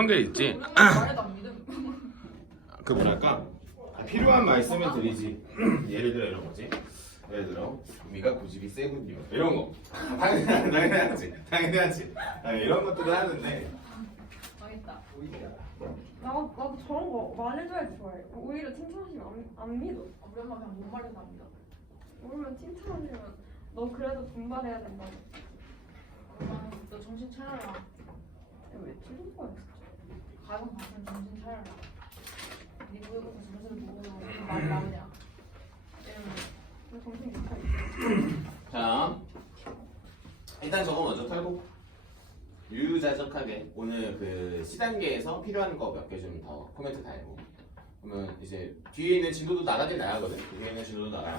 그런 게 있지. 말해도 안 믿음. 그 뭐랄까 필요한 말씀을 드리지. 예를 들어 이런 거지. 예를 들어 우리가 고집이 세군요. 이런 거 당연하지. 이런 것들을 하는데 망했다. 나도 저런 거 말해줘야지 좋아해. 오히려 칭찬하시면 안 믿어. 우리 엄마 그냥 못 말해도 안 믿어. 오히려 칭찬하시면 너 그래도 분발해야 된다. 엄마 너 정신 차려라. 왜 찔린 거야 진짜. 가정 봤으면 정신 차려라. 네 무역부터 점수를 보고 무슨 말이 나오냐. 이러면 너 정신 못 차려. 자 일단 저거 먼저 털고 유유자적하게 오늘 그 C단계에서 필요한 거 몇 개 좀 더 코멘트 달고 그러면 이제 뒤에 있는 진도도 나가긴 나가거든. 뒤에 있는 진도도 나가.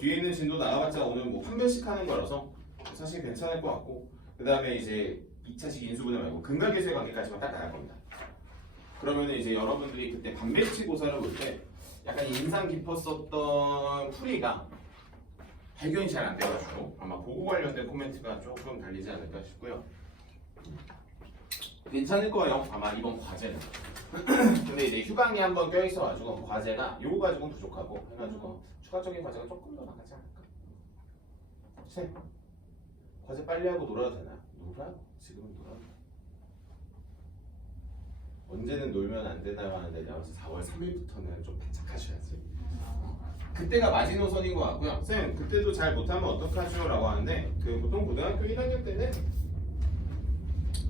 뒤에 있는 진도 나가봤자 오늘 뭐 한 번씩 하는 거라서 사실 괜찮을 것 같고 그 다음에 이제 2차식 인수분해 말고 근각계수의 관계까지만 딱 나갈 겁니다. 그러면 이제 여러분들이 그때 반배치 고사를 볼 때 약간 인상 깊었었던 풀이가 발견이 잘 안 돼가지고 아마 그거 관련된 코멘트가 조금 달리지 않을까 싶고요. 괜찮을 거예요. 아마 이번 과제는. 근데 이제 휴강이 한번 껴있어가지고 과제가 요거 가지고는 부족하고 해가지고 추가적인 과제가 조금 더 나가지 않을까. 셋. 과제 빨리 하고 놀아도 되나? 놀아? 지금은 놀아. 언제는 놀면 안 되나요 하는데 내가 벌써 4월 3일부터는 좀 반짝하셔야지. 그때가 마지노선인 것 같고요. 쌤, 그때도 잘 못하면 어떡하죠? 라고 하는데 그 보통 고등학교 1학년 때는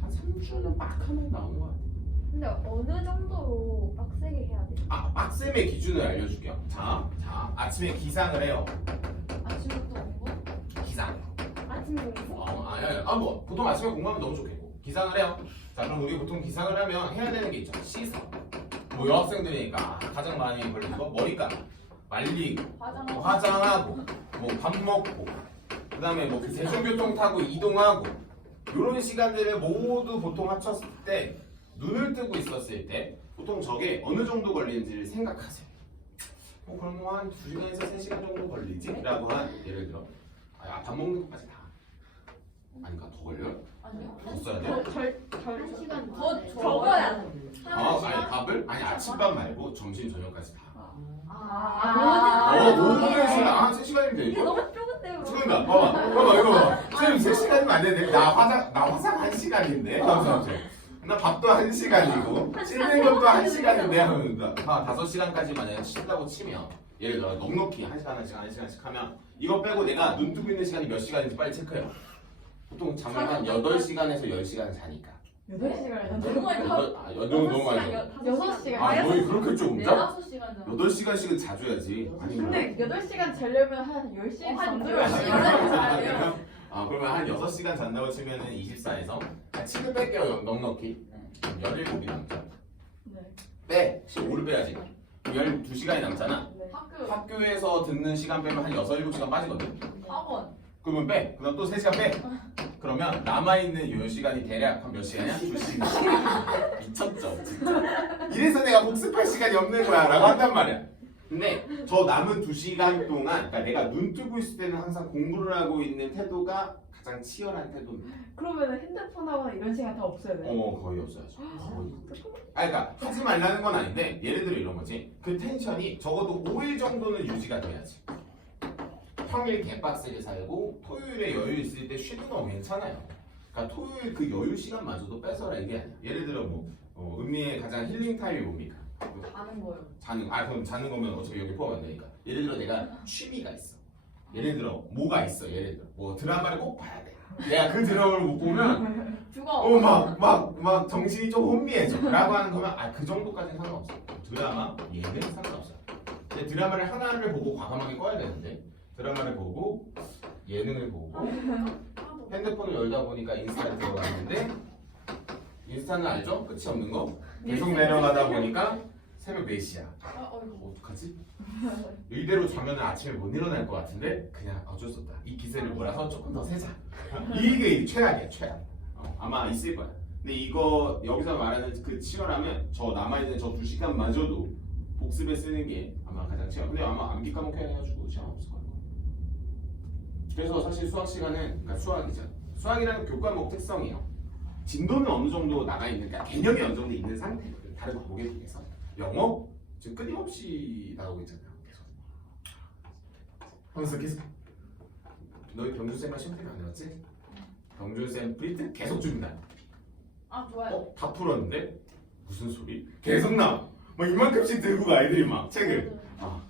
한 3주는 빡 하면 나오는 것 같아요. 근데 어느 정도로 빡세게 해야 돼? 아, 빡쌤의 기준을 알려줄게요. 자, 아침에 기상을 해요. 아침부터 공부? 기상. 아침 공부? 뭐 보통 아침에 공부하면 너무 좋겠고 기상을 해요. 자, 그럼 우리 보통 기상을 하면 해야 되는 게 있죠. 씻어. 뭐 여학생들이니까 가장 많이 걸리는 거 머리감, 말리고, 화장하고, 뭐 밥 먹고, 그다음에 뭐 대중교통 타고 이동하고 이런 시간들을 모두 보통 합쳤을 때 눈을 뜨고 있었을 때 보통 저게 어느 정도 걸리는지를 생각하세요. 그럼 뭐 한 2시간에서 3시간 정도 걸리지? 라고 한 예를 들어 밥 먹는 것까지 다 아닌가 더 걸려요? 아니요. 더 써야 돼요? 한 시간 더 적어야 돼. 아니 밥을? 아니 아침밥 말고 점심 저녁까지 다 모든 모든 시간 3시간이면 이게 되고 너무 좁은데요. 잠깐만 봐봐 이거 봐봐 쌤 3시간이면 안 되는데 나 화장 1시간인데 나 밥도 1시간이고 씻는 것도 1시간인데 하면 5시간까지 만약에 쉰다고 치면 예를 들어 넉넉히 1시간씩 하면 이거 빼고 내가 눈 뜨고 있는 시간이 몇 시간인지 빨리 체크해요. 보통 잠을 한 8시간에서 10시간 자니까 8시간. 너무 많이 가. 너무 많이 자. 6시간. 너희 그렇게 좀 자? 4시간이잖아. 8시간씩은 자줘야지. 아니 근데 8시간 자려면 한 10시에 잠들어야 돼. 그러면 한 6시간 잔다고 치면은 24에서 7을 뺄게요. 넉넉히 17이 남죠. 네. 빼! 15를 빼야지. 12시간이 남잖아. 네. 학교에서 듣는 시간 빼면 한 6, 7시간 빠지거든. 학원. 그러면 빼. 그다음 또 3시간 빼. 그러면 남아있는 요 시간이 대략 한 몇 시간이야? 2시간. 미쳤죠 진짜. 이래서 내가 복습할 시간이 없는 거야 라고 한단 말이야. 근데 저 남은 2시간 동안 그러니까 내가 눈 뜨고 있을 때는 항상 공부를 하고 있는 태도가 가장 치열한 태도입니다. 그러면 핸드폰하거나 이런 시간 다 없어야 돼. 거의 없어야죠. 거의. 그러니까 하지 말라는 건 아닌데 예를 들어 이런 거지. 그 텐션이 적어도 5일 정도는 유지가 돼야지. 평일 개빡세게 살고 토요일에 여유 있을 때 쉬는 건 괜찮아요. 그러니까 토요일 그 여유 시간마저도 뺏어라 이게 아니야. 예를 들어 은미의 가장 힐링 타임이 뭡니까? 자는 거요. 그럼 자는 거면 어차피 여기 포함 안 되니까. 예를 들어 내가 취미가 있어. 예를 들어 뭐가 있어. 예를 들어 뭐 드라마를 꼭 봐야 돼. 내가 그 드라마를 못 보면 죽어. 막 정신이 좀 혼미해져 라고 하는 거면 그 정도까지는 상관없어. 드라마, 예능 상관없어. 근데 드라마를 하나를 보고 과감하게 꺼야 되는데 드라마를 보고 예능을 보고 핸드폰을 열다 보니까 인스타를 들어갔는데 인스타는 알죠? 끝이 없는 거 계속 내려가다 보니까 새벽 4시야. 어떡하지? 이대로 자면 아침에 못 일어날 것 같은데 그냥 어쩔 수 없다. 이 기세를 몰아서 조금 더 세자. 이게 최악이야 최악. 아마 있을 거야. 근데 이거 여기서 말하는 그 치열하면 저 남아있는 저 2시간마저도 복습에 쓰는 게 아마 가장 치열. 근데 아마 암기 과목 해가지고 시간 없을 거예요. 그래서 사실 수학 시간은 그러니까 수학이죠. 수학이라는 교과목 특성이에요. 진도는 어느 정도 나가 있는, 그러니까 개념이 어느 정도 있는 상태거든. 다른 과목에 비해서. 영어 지금 끊임없이 나오고 있잖아요. 계속. 하면서 계속. 너희 병준쌤이랑 시험 때문에 안 해왔지? 병준쌤 프리트 계속 준다. 아 좋아요. 다 풀었는데? 무슨 소리? 계속 나와. 막 이만큼씩 들고 가 애들이 막 책을.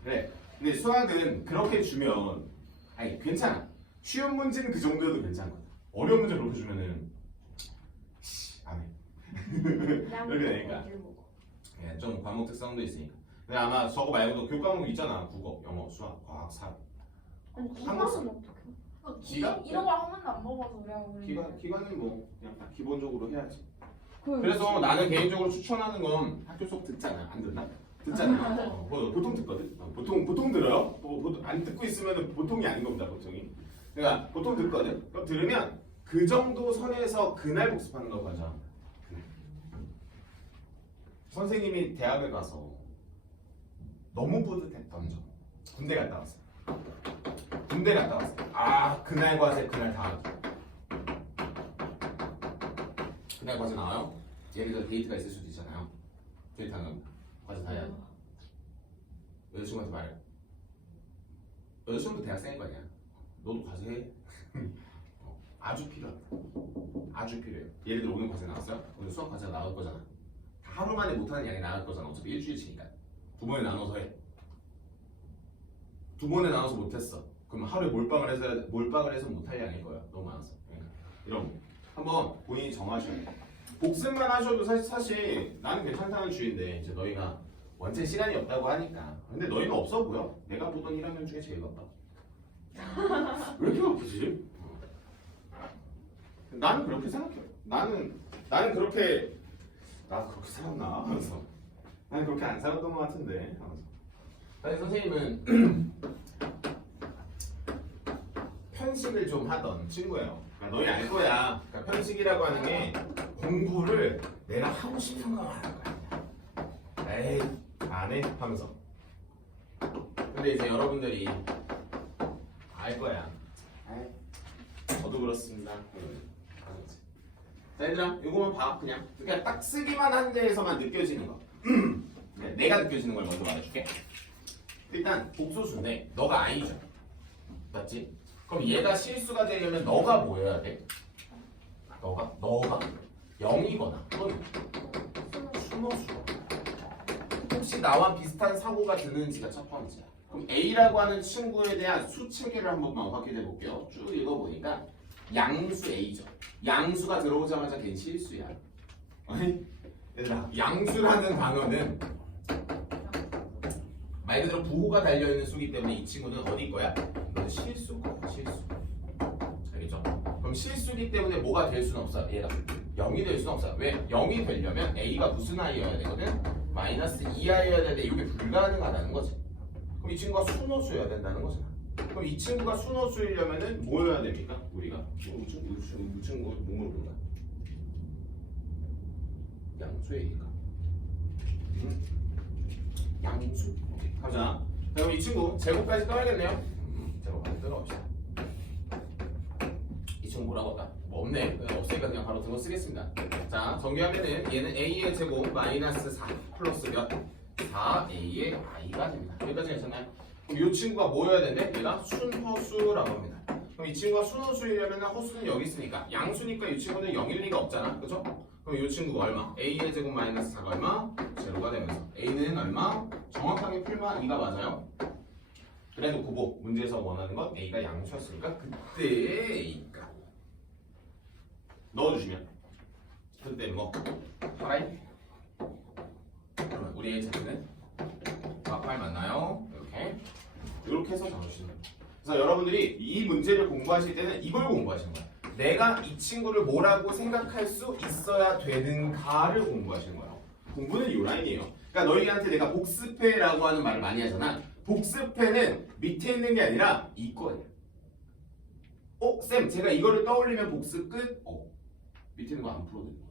그래. 근데 수학은 그렇게 주면 아니 괜찮아. 쉬운 문제는 그 정도여도 괜찮은 거야. 어려운 문제 그렇게 주면은 안 해. 이렇게 되니까. 예, 좀 과목 특성도 있으니까. 근데 아마 저거 말고도 교과목 있잖아. 국어, 영어, 수학, 과학, 사회. 아니 기간은 어떻게? 기간? 이런 걸 한 번도 안 먹어서 그래요. 기간은 뭐 그냥 딱 기본적으로 해야지. 그 그래서 나는 개인적으로 추천하는 건 학교 수업 듣잖아. 안 듣나? 듣잖아. 보통 듣거든. 보통 들어요. 안 듣고 있으면 보통이 아닌 겁니다. 보통이. 그러니까 보통 듣거든. 그럼 들으면 그 정도 선에서 그날 복습하는 거 맞아. 선생님이 대학을 가서 너무 뿌듯했던 점. 군대 갔다 왔어. 군대 갔다 왔어. 아 그날 과제 그날 다 하기. 그날 과제 나와요? 예를 들어 데이트가 있을 수도 있잖아요. 데이트하는 과제 다 해야 돼. 여자친구한테 말해. 여자친구도 대학생일 거 아니야. 너도 과제 해. 아주 필요하다. 아주 필요해요. 예를 들어 오늘 과제 나왔어요? 오늘 수학 과제가 나올 거잖아. 하루 만에 못하는 양이 나올 거잖아. 어차피 일주일치니까. 두 번에 나눠서 해. 두 번에 나눠서 못했어. 그럼 하루에 몰빵을 해서 못할 양일 거야. 너무 많았어. 이런 거. 한번 본인이 정하셔야 돼. 복습만 하셔도 사실 나는 괜찮다는 주의인데 이제 너희가 원체 시간이 없다고 하니까. 근데 너희는 없어 보여. 내가 보던 1학년 중에 제일 바빠. 왜 이렇게 바쁘지? 나는 그렇게 생각해. 나는 그렇게 살았나 하면서 나는 그렇게 안 살았던 것 같은데 하면서. 사실 선생님은 편식을 좀 하던 친구예요. 그러니까 너희 알 거야. 그러니까 편식이라고 하는 게 공부를 내가 하고 싶은 것만 하는 거야. 에이 안 해 하면서. 근데 이제 여러분들이 알 거야. 에이 저도 그렇습니다. 자 얘들아 이거만 봐. 그냥 딱 쓰기만 한 데에서만 느껴지는 거. 내가 느껴지는 걸 먼저 말해줄게. 일단 복소수인데 너가 아니죠. 맞지? 그럼 얘가 실수가 되려면 너가 뭐 해야 돼? 너가 0이거나 또는 순호수. 혹시 나와 비슷한 사고가 드는지가 첫 번째야. 그럼 A라고 하는 친구에 대한 수체계를 한 번만 확인해 볼게요. 쭉 읽어보니까 양수 A죠. 양수가 들어오자마자 걔는 실수야. 아니, 얘들아, 양수라는 단어는 말 그대로 부호가 달려있는 수기 때문에 이 친구는 어디 거야? 이거는 실수 거야. 실수. 알겠죠? 그럼 실수기 때문에 뭐가 될 수는 없어. 얘가 0이 될 수는 없어. 왜? 0이 되려면 A가 무슨 I여야 되거든? -2I여야 되는데 이게 불가능하다는 거지. 그럼 이 친구가 순호수여야 된다는 거잖아. 그럼 이 친구가 순호수이려면은 뭐여야 됩니까? 우리가 이 친구 뭐 물어본다? 양수의 A가 양수. 오케이. 가자. 그럼 이 친구 제곱까지 떠야겠네요. 제곱까지 떠봅시다. 이 친구 뭐라고 할까? 뭐 없네. 없으니까 그냥 바로 등호 쓰겠습니다. 자, 정리하면은 얘는 A의 제곱 -4 플러스 몇? 4A의 I가 됩니다. 여기까지 괜찮나요? 그럼 이 친구가 뭐여야 되는데? 얘가 순호수라고 합니다. 그럼 이 친구가 순호수이려면 호수는 여기 있으니까 양수니까 이 친구는 0일 리가 없잖아. 그죠? 그럼 이 친구가 얼마? A의 제곱 -4가 얼마? 제로가 되면서 A는 얼마? 정확하게 풀면 2가 맞아요. 그래도 구보 문제에서 원하는 건 A가 양수였으니까 그때 A가 넣어주시면 그때 뭐 파라이 그러면 우리의 제는 8 맞나요? 이렇게 해서 적으시는 거예요. 그래서 여러분들이 이 문제를 공부하실 때는 이걸 공부하시는 거예요. 내가 이 친구를 뭐라고 생각할 수 있어야 되는가를 공부하시는 거예요. 공부는 이 라인이에요. 그러니까 너희한테 내가 복습해라고 하는 말을 많이 하잖아. 복습해는 밑에 있는 게 아니라 이거예요. 쌤 제가 이거를 떠올리면 복습 끝? 밑에 있는 거 안 풀어도 되는 거야.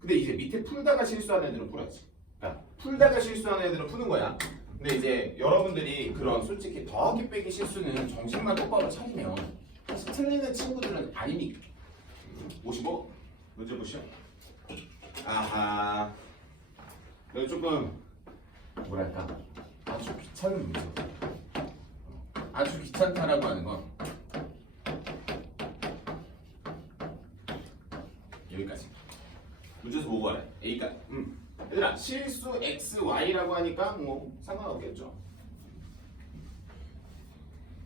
근데 이제 밑에 풀다가 실수하는 애들은 풀어야지. 그러니까 풀다가 실수하는 애들은 푸는 거야. 근데 이제 여러분들이 그런 솔직히 더하기 빼기 실수는 정신만 똑바로 차리면 사실 틀리는 친구들은 아니니까 55 문제 보시오. 아하. 이거 조금 뭐랄까 아주 귀찮은 문제. 아주 귀찮다라고 하는 건 여기까지. 문제에서 뭐가 해? A가. 얘들아 실수 x, y라고 하니까 뭐 상관없겠죠.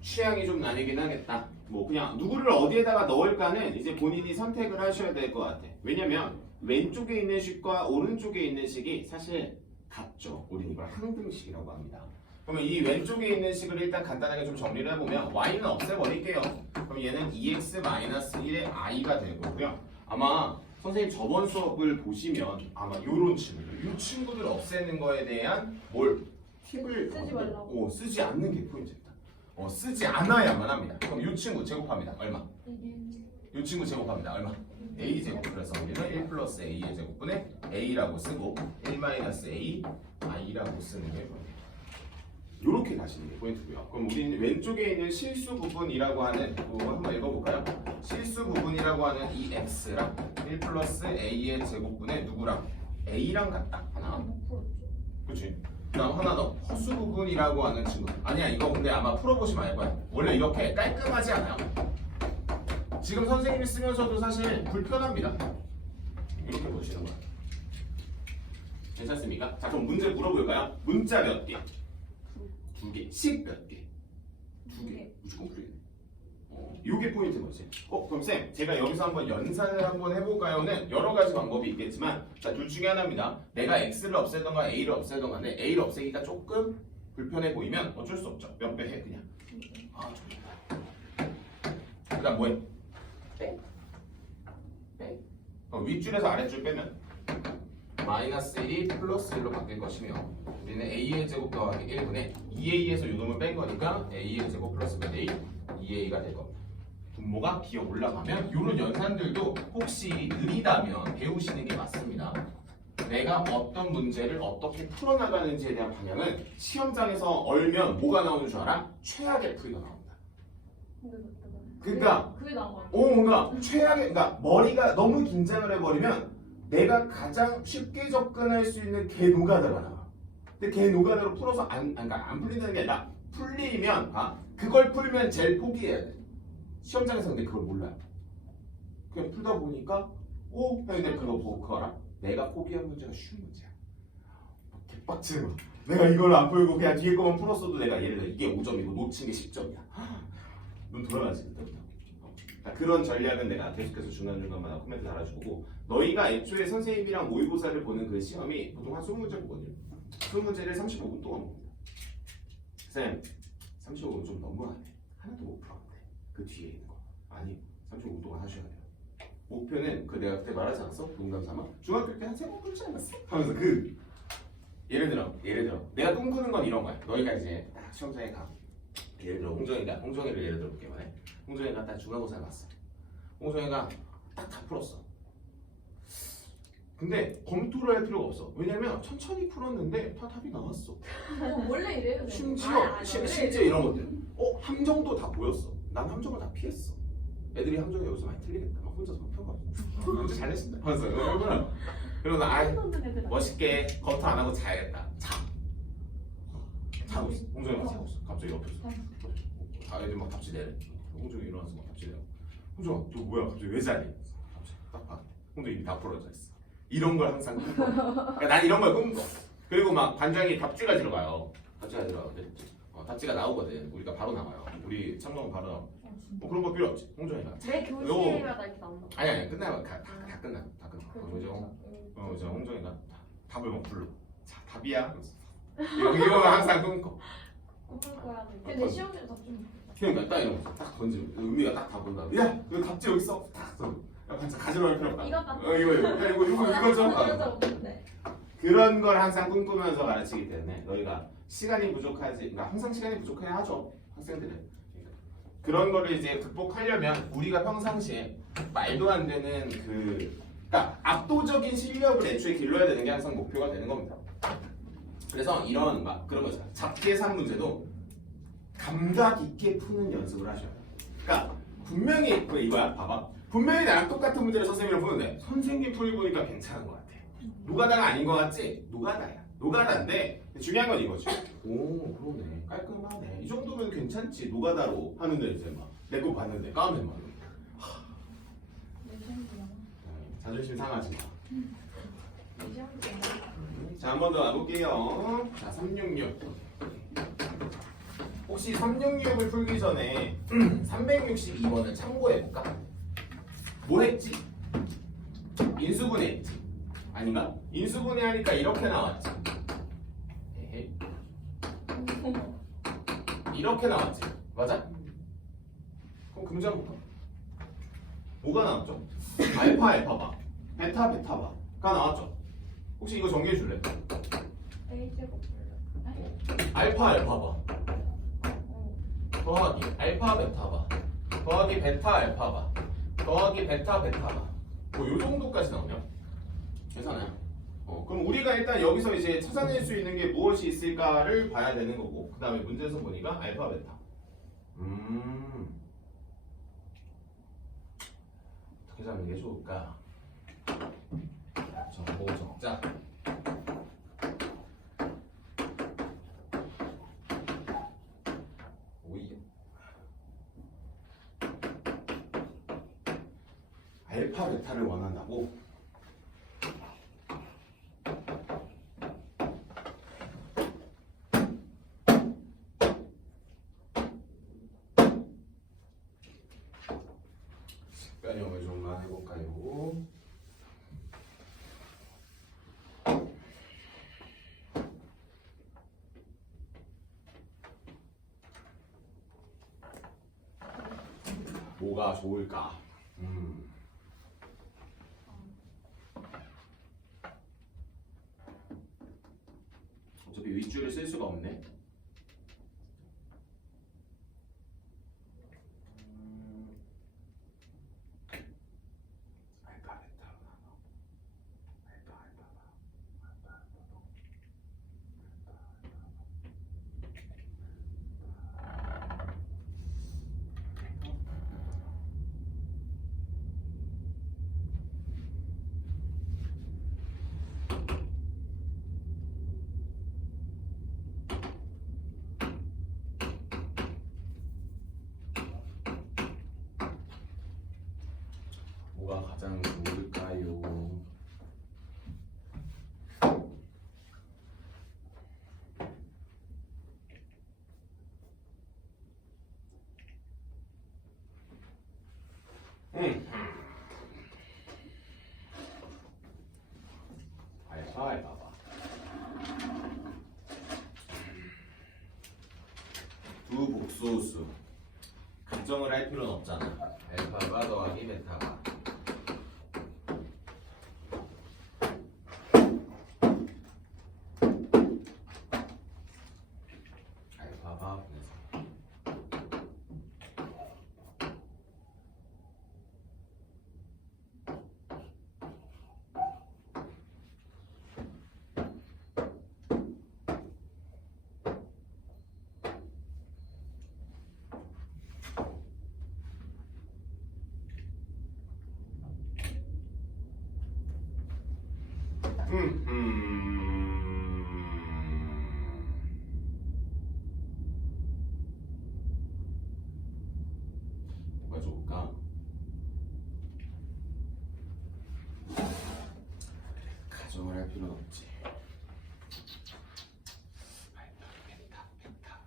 취향이 좀 나뉘긴 하겠다. 뭐 그냥 누구를 어디에다가 넣을까는 이제 본인이 선택을 하셔야 될 것 같아. 왜냐면 왼쪽에 있는 식과 오른쪽에 있는 식이 사실 같죠. 우리는 이걸 항등식이라고 합니다. 그러면 이 왼쪽에 있는 식을 일단 간단하게 좀 정리를 해보면 y는 없애버릴게요. 그럼 얘는 2x-1의 i가 될 거고요. 아마 선생님 저번 수업을 보시면 아마 요런 친구들, 이 친구들 없애는 거에 대한 팁을 쓰지 말라고. 쓰지 않는 게 포인트입니다. 쓰지 않아야만 합니다. 그럼 이 친구 제곱합니다. 얼마? 이 친구 제곱합니다. 얼마? a 제곱. 그래서 우리는 1 플러스 a의 제곱분의 a라고 쓰고 1 마이너스 a i라고 쓰는 게 포인트입니다. 이렇게 가시는 게 포인트고요. 그럼 우리는 왼쪽에 있는 실수 부분이라고 하는 거 한번 읽어볼까요? 실수 부분이라고 하는 이 x랑 1 플러스 a의 제곱분의 누구랑? a랑 같다. 하나. 그렇지. 그다음 하나 더. 허수 부분이라고 하는 친구. 아니야 이거 근데 아마 풀어보시면 알 거야. 원래 이렇게 깔끔하지 않아요. 지금 선생님이 쓰면서도 사실 불편합니다. 이렇게 보시는 거야. 괜찮습니까? 자 그럼 문제 물어볼까요? 문자 몇 개? 2개. 식 몇 개? 2개. 무조건 풀리네. 요게 포인트인 거지. 그럼 쌤, 제가 여기서 한번 연산을 한번 해볼까요?는 여러 가지 방법이 있겠지만, 자, 둘 중에 하나입니다. 내가 x를 없애던가 a를 없애던 간에 a를 없애기가 조금 불편해 보이면 어쩔 수 없죠. 몇 배 해, 그냥. 좋다. 그 다음 뭐해? 빼. 그럼 윗줄에서 아랫줄 빼면 마이너스 1이 플러스 1로 바뀔 것이며, 우리는 a의 제곱 더하기 1분의 2a에서 요 놈을 뺀 거니까 a의 제곱 플러스 몇 a? 2a가 될 겁니다. 분모가 기어 올라가면 이런 연산들도 혹시 느리다면 배우시는 게 맞습니다. 내가 어떤 문제를 어떻게 풀어나가는지에 대한 방향은 시험장에서 얼면 뭐가 나오는 줄 알아? 최악의 풀이가 나옵니다. 그러니까 그게 나온 거야. 뭔가 최악의 그러니까 머리가 너무 긴장을 해버리면 내가 가장 쉽게 접근할 수 있는 개 노가다가 나와. 근데 개 노가다로 풀어서 그러니까 안 풀리는 게 아니라 풀리면 그걸 풀면 제일 포기해야 돼. 시험장에서 근데 그걸 몰라요. 그냥 풀다 보니까 형님들 그거 알아? 내가 포기한 문제가 쉬운 문제야. 개빡치는 거. 내가 이걸 안 풀고 그냥 뒤에 거만 풀었어도 내가 예를 들어 이게 5점이고 놓친 게 10점이야. 눈 돌아가지 그때부터. 그런 전략은 내가 계속해서 중간중간마다 코멘트 달아주고 너희가 애초에 선생님이랑 모의고사를 보는 그 시험이 보통 한 20문제 보거든요. 20문제를 35분 동안 봅니다. 쌤 35분 좀 너무하네. 하나도 못 풀었는데 그 뒤에 있는 거 아니 35분 동안 하셔야 돼요. 목표는 그 내가 그때 말하지 않았어? 농담 삼아? 중학교 때 한 3번 풀지 않았어? 하면서 예를 들어 내가 꿈꾸는 건 이런 거야. 너희가 이제 딱 시험장에 가. 예를 들어 홍정이를 예를 들어볼게 말해. 홍정이가 딱 중간고사에 갔어. 홍정이가 딱 다 풀었어. 근데 검토를 할 필요가 없어. 왜냐면 천천히 풀었는데 다 답이 나왔어. 원래 이래요. 심지어 이런 것들. 함정도 다 보였어. 난 함정을 다 피했어. 애들이 함정이 여기서 많이 틀리겠다. 막 혼자서 막 펴가. 문제 잘했습니다. 하면서 그러고 멋있게 검토 안 하고 자야겠다. 자고 있어. 홍정이가 자고 있어. 갑자기 옆에서. 애들 막 답지 내래. 홍정이 일어나서 막 답지 내고. 홍정아, 너 뭐야? 갑자기 왜 자니? 갑자기 딱 봐. 홍정이 이미 다 풀어져 있어. 이런 걸 항상 꿈꿔. 그러니까 난 이런 걸 꿈꿔. 그리고 막 반장이 답지가 들어가요. 답지가 나오거든. 우리가 바로 나와요. 우리 참고는 바로 나와. 뭐 그런 거 필요 없지. 홍정이가. 매 교시마다 이렇게 나온다. 아니 끝나면 다 끝나. 이제 홍정이가 답을 막 불러. 자 답이야. 이거 항상 꿈꿔. 꿈꿀 거야. 근데 시험지는 답좀 그러니까 딱 이런 거 딱 던지고 의미가 딱 다 본다. 야, 이거 답지 여기 있어. 딱 써. 야, 반짝 가지러 갈 필요 없다. 이거죠. 그런 걸 항상 꿈꾸면서 가르치기 때문에 너희가 시간이 부족하지. 그러니까 항상 시간이 부족해야 하죠. 학생들은. 그런 거를 이제 극복하려면 우리가 평상시에 말도 안 되는 그러니까 압도적인 실력을 애초에 길러야 되는 게 항상 목표가 되는 겁니다. 그래서 이런 막 그런 거죠. 잡기예산 문제도 감각 있게 푸는 연습을 하셔야 돼요. 그러니까 분명히 이거야. 봐봐. 분명히 나랑 똑같은 문제를 선생님이랑 푸는데 선생님 풀이 보니까 괜찮은 것 같아. 노가다가 아닌 것 같지? 노가다야. 노가다인데 중요한 건 이거지. 오 그러네. 깔끔하네. 이 정도면 괜찮지. 노가다로 하는데 이제 막 내 거 봤는데 까면 막 내 시험이야. 자존심 상하지 마. 내 시험이야. 자, 한 번 더 가볼게요. 자, 366. 혹시 366을 풀기 전에 362번을 참고해볼까? 뭐 했지? 인수분해 했지? 아닌가? 인수분해 하니까 이렇게 나왔지? 에헤. 이렇게 나왔지? 맞아? 그럼 그 문제 한번 볼까? 뭐가 나왔죠? 알파 알파바, 베타 베타바가 나왔죠? 혹시 이거 정리해 줄래? A제곱 불러. 알파 알파바 더하기 알파 베타바 더하기 베타 알파바 더하기 베타 베타바 뭐 요 정도까지 나오면 괜찮아요. 그럼 우리가 일단 여기서 이제 찾아낼 수 있는 게 무엇이 있을까를 봐야 되는 거고 그 다음에 문제에서 보니까 알파 베타 어떻게 잡는 게 좋을까? 정보 적자 오이 알파 베타를 원한다고? 식단형을 좀만 해볼까요? 뭐가 좋을까? 어차피 윗줄을 쓸 수가 없네. 알파 베타로 나눠. 알파 알파바. 알파 알파바. 뭐가 가장 좋을까요? 알파 알파바. 두 복소수 가정을 할 필요는 없잖아. 알파가 더하기 베타가. 알파가 분해서. 뭐가 좋을까? 가정을 할 필요는 없지. 알파, 베타, 베타.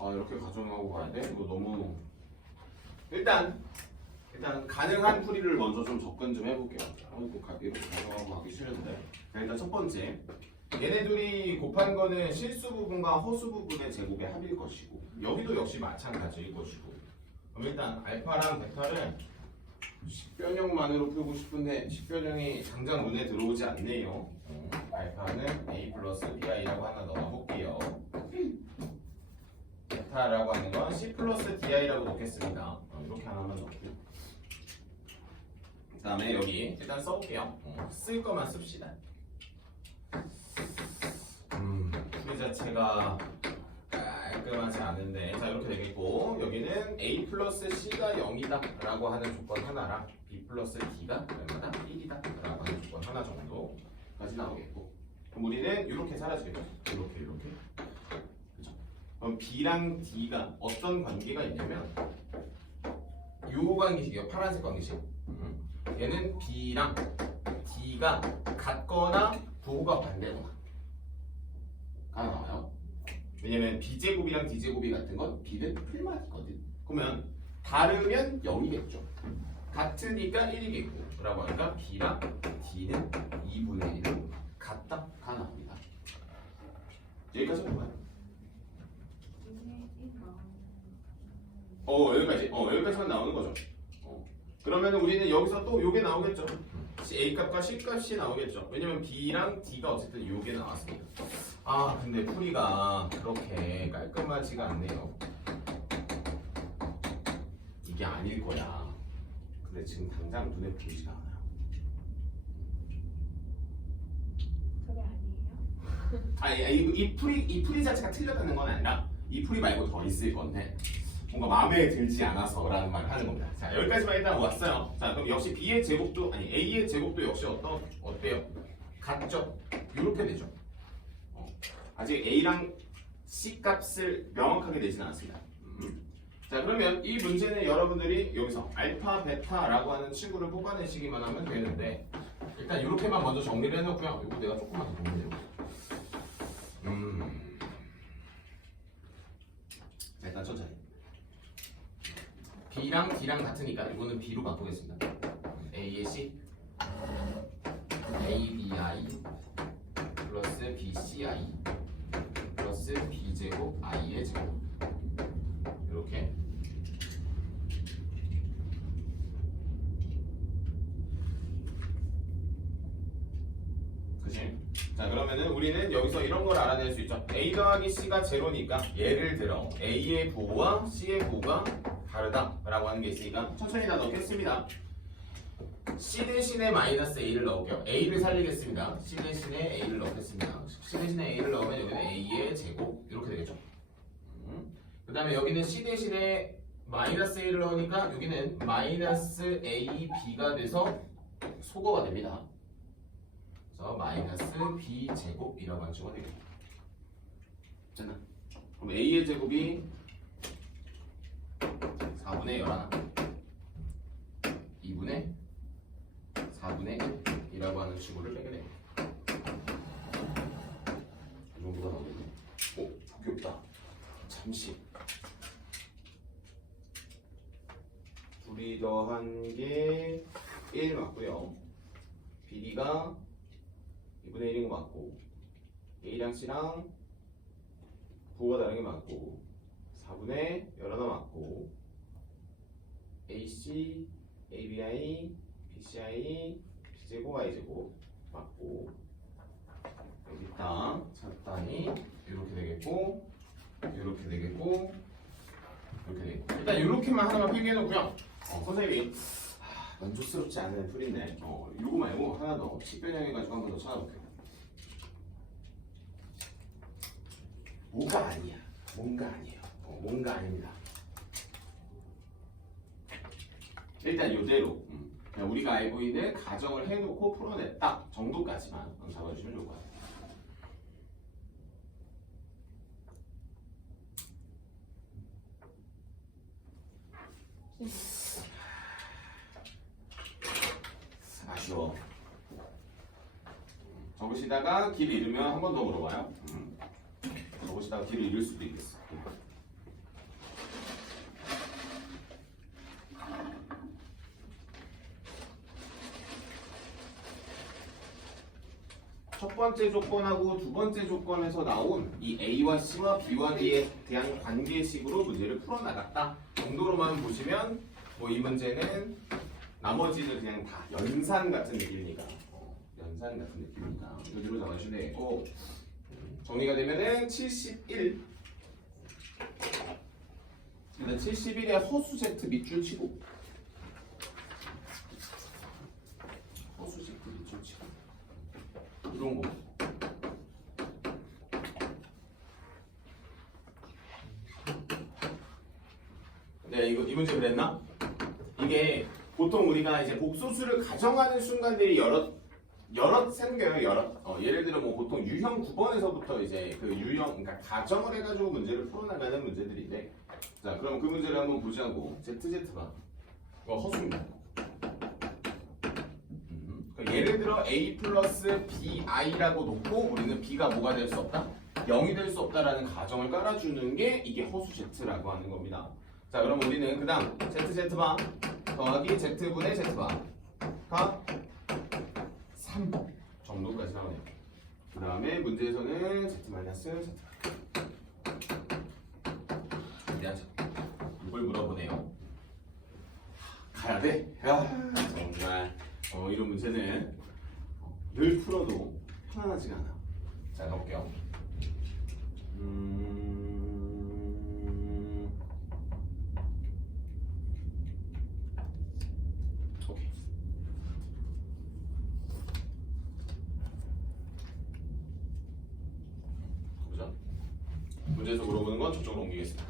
아 이렇게 가정하고 가야 돼? 이거 너무 일단 가능한 풀이를 먼저 좀 접근 좀 해볼게요. 이렇게 가정하고 가기 싫은데 일단 첫 번째 얘네 둘이 곱한 거는 실수 부분과 허수 부분의 제곱의 합일 것이고 여기도 역시 마찬가지일 것이고 그럼 일단 알파랑 베타를 식변형만으로 풀고 싶은데 식변형이 당장 눈에 들어오지 않네요. 알파는 a 플러스 bi라고 하나 넣어볼게요. 베타라고 하는 건 c 플러스 di라고 놓겠습니다. 이렇게 하나만 넣고 그 다음에 여기 일단 써볼게요. 쓸 거만 씁시다. 풀이 자체가 깔끔하지 않은데 자 이렇게 되겠고 여기는 a 플러스 c가 0이다 라고 하는 조건 하나랑 b 플러스 d가 얼마다? 1이다 라고 하는 조건 하나 정도까지 나오겠고 그럼 우리는 이렇게 사라지겠죠. 이렇게 그죠? 그럼 b랑 d가 어떤 관계가 있냐면 요 관계식이요. 파란색 관계식 얘는 b랑 d가 같거나 부호가 반대거나 가 나와요. 왜냐면 b제곱이랑 d제곱이 같은 건 b는 풀맛이거든. 그러면 다르면 0이겠죠. 같으니까 1이겠고 라고 하니까 b랑 d는 2분의 1은 같다 가 나옵니다. 여기까지 볼까요? 여기까지만 나오는 거죠. 그러면 우리는 여기서 또 요게 나오겠죠. a 값과 c 값이 나오겠죠. 왜냐면 b랑 d가 어쨌든 요게 나왔습니다. 아 근데 풀이가 그렇게 깔끔하지가 않네요. 이게 아닐 거야. 근데 지금 당장 눈에 보이지가 않아요. 저게 아니에요? 아니 이 풀이 자체가 틀렸다는 건 아니라 이 풀이 말고 더 있을 건데 뭔가 마음에 들지 않아서라는 말을 하는 겁니다. 자 여기까지만 일단 왔어요. 자 그럼 역시 b의 제곱도 아니 a의 제곱도 역시 어때요? 같죠? 이렇게 되죠. 아직 a랑 c 값을 명확하게 내지는 않습니다. 자 그러면 이 문제는 여러분들이 여기서 알파, 베타라고 하는 친구를 뽑아내시기만 하면 되는데 일단 이렇게만 먼저 정리를 해놓고요. 이거 내가 조금만 더 보면 돼요. 자 일단 천천히 b랑 d랑 같으니까 이거는 b로 바꾸겠습니다. a의 c abi 플러스 bci 플러스 b제곱 i의 제곱 이렇게 그치? 자 그러면은 우리는 여기서 이런 걸 알아낼 수 있죠. a 더하기 c가 제로니까 예를 들어 a의 부호와 c의 부호가 다르다라고 하는 게 있으니까 천천히 다 넣겠습니다. c 대신에 마이너스 a를 넣을게요. a를 살리겠습니다. c 대신에 a를 넣겠습니다. c 대신에 a를 넣으면 여기는 a의 제곱 이렇게 되겠죠. 그 다음에 여기는 c 대신에 마이너스 a를 넣으니까 여기는 마이너스 ab가 돼서 소거가 됩니다. 그래서 마이너스 b 제곱이라고 하는 식으로 되겠죠. 됐나? 그럼 a의 제곱이 4분의 11 2분의 4분의 1이라고 하는 식으로 빼게 됩니다. 이 정도가 나오겠네. 오, 귀엽다. 잠시. 둘이 더한 게 1 맞고요. 비리가 2분의 1인 거 맞고 A랑 C랑 부호가 다른 게 맞고 4분의 11 맞고 AC, ABI, BCI, B제곱, Y제곱 맞고 여기 딱 찾다니 이렇게 되겠고 이렇게 되겠고 이렇게 되겠고 일단 이렇게만 하나만 필기해놓고요. 선생님이 만족스럽지 않은 풀인데 이거 말고 하나 더 식변형해가지고 한 번 더 찾아볼게요. 뭐가 아니야. 뭔가 아니에요. 뭔가 아닙니다. 일단 이대로 그냥 우리가 알고 있는 가정을 해놓고 풀어냈다 정도까지만 한번 잡아주시면 좋을 것 같아요. 아쉬워. 적으시다가 길 잃으면 한 번 더 물어봐요. 적으시다가 길을 잃을 수도 있겠어. 첫 번째 조건하고 두 번째 조건에서 나온 이 A와 C와 B와 D에 대한 관계식으로 문제를 풀어나갔다 정도로만 보시면 뭐 이 문제는 나머지는 그냥 다 연산 같은 느낌이니까 연산 같은 느낌이니까 여기로 잡아주시면 되고 정리가 되면은 71 일단 71에 허수 Z 밑줄 치고 허수 Z 밑줄 치고 이런 거 네, 이 문제 그랬나? 이게 보통 우리가 이제 복소수를 가정하는 순간들이 여럿 생겨요, 여럿. 예를 들어 뭐 보통 유형 9번에서부터 이제 그 유형, 그러니까 가정을 해가지고 문제를 풀어나가는 문제들인데, 자, 그럼 그 문제를 한번 보자고. ZZ가 이거 허수입니다. 그러니까 예를 들어 A 플러스 BI라고 놓고 우리는 B가 뭐가 될 수 없다? 0이 될 수 없다라는 가정을 깔아주는 게 이게 허수 Z라고 하는 겁니다. 자, 그럼 우리는 그 다음 ZZ바 더하기 Z분의 Z바가 3 정도까지 나오네요. 그 다음에 문제에서는 Z 마이너스 Z 이해하죠? 이걸 물어보네요. 가야 돼? 야, 정말 이런 문제는 늘 풀어도 편안하지가 않아. 자, 가볼게요. 오케이. 보자. 문제에서 물어보는 건 저쪽으로 옮기겠습니다.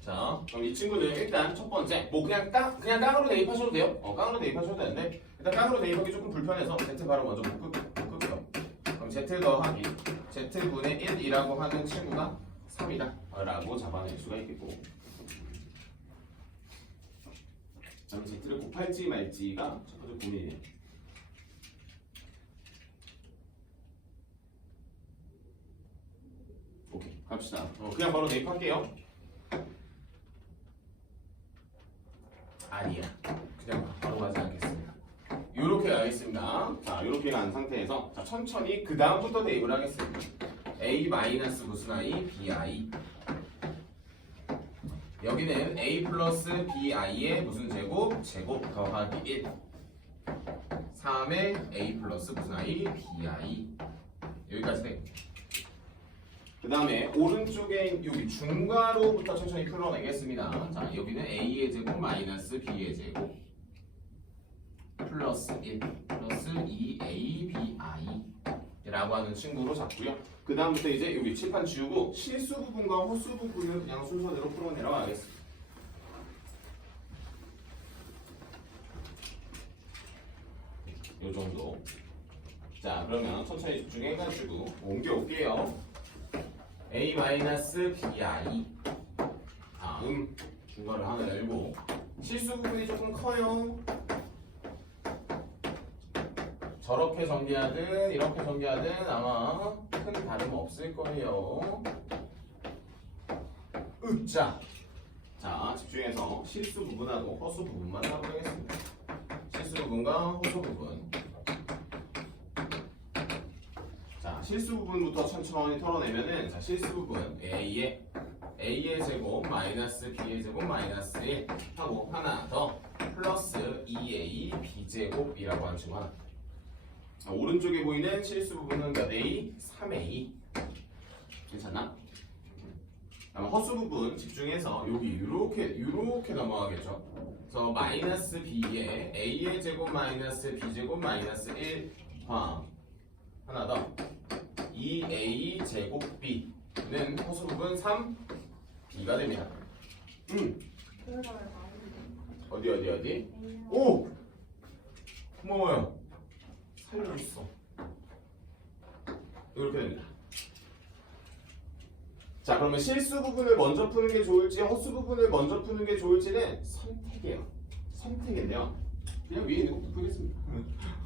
자, 그럼 이 친구는 일단 첫 번째, 뭐 그냥 깡으로 대입하셔도 돼요. 깡으로 대입하셔도 되는데 일단 깡으로 대입하기 조금 불편해서 Z 바로 먼저 묶을게요. 그럼 Z 더하기 Z분의 1이라고 하는 친구가 3이다 라고 잡아낼 수가 있겠고, 그럼 Z를 곱할지 말지가 첫 번째 고민이네요. 오케이, 갑시다. 그냥 바로 대입할게요. 아니야, 그냥 바로 가지 않겠습니다. 요렇게 가겠습니다. 자, 요렇게 간 상태에서 자, 천천히 그 다음부터 대입을 하겠습니다. A 마이너스 무슨 I? BI. 여기는 A 플러스 BI의 무슨 제곱? 제곱 더하기 1 3의 A 플러스 무슨 I? BI. 여기까지 돼. 그 다음에 오른쪽에 여기 중괄호부터 천천히 풀어내겠습니다. 자, 여기는 A의 제곱 마이너스 B의 제곱 플러스 1 플러스 2ABI 라고 하는 친구로 잡고요. 그 다음부터 이제 여기 칠판 지우고 실수 부분과 호수 부분은 그냥 순서대로 풀어내러 가겠습니다. 요 정도. 자, 그러면 천천히 집중해가지고 옮겨올게요. A-BI 다음 중괄호 하나 열고 실수 부분이 조금 커요. 저렇게 전개하든 이렇게 전개하든 아마 큰 다름 없을 거예요. 으짜. 자, 집중해서 실수 부분하고 허수 부분만 잡아보겠습니다. 실수 부분과 허수 부분. 자, 실수 부분부터 천천히 털어내면은, 자, 실수 부분 A의 제곱 마이너스 B의 제곱 마이너스 1 하고 하나 더 플러스 2A B제곱이라고 하는 친구 하나. 자, 오른쪽에 보이는 실수 부분은 몇 A? 3A. 괜찮나? 허수 부분 집중해서 여기 이렇게 넘어가겠죠. 그래서 마이너스 B에 A의 제곱 마이너스 B제곱 마이너스 1 하나 더 2A 제곱 B는 허수 부분 3B가 됩니다. 어디? 오! 고마워요. 살려줬어. 이렇게 됩니다. 자, 그러면 실수 부분을 먼저 푸는 게 좋을지 허수 부분을 먼저 푸는 게 좋을지는 선택이에요. 선택인데요. 그냥 위에 있는 거 푸겠습니다.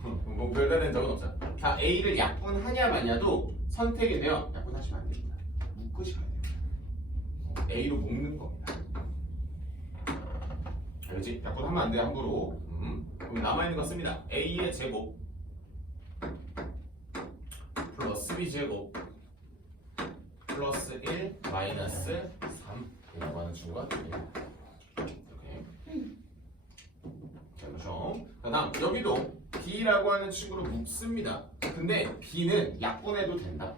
뭐 별다른 적은 없어요. 자, A를 약분하냐 마냐도 선택인데요. 약분하시면 안 됩니다. 묶으셔야 돼요. A로 묶는 겁니다. 알겠지? 약분하면 안 돼, 함부로. 그럼 남아있는 거 씁니다. a의 제곱 플러스 b제곱 플러스 1 마이너스 3이라고 하는 친구가 됩니다. 이렇게. 자, 그렇죠. 그 다음 여기도 b라고 하는 친구로 묶습니다. 근데 b는 약분해도 된다.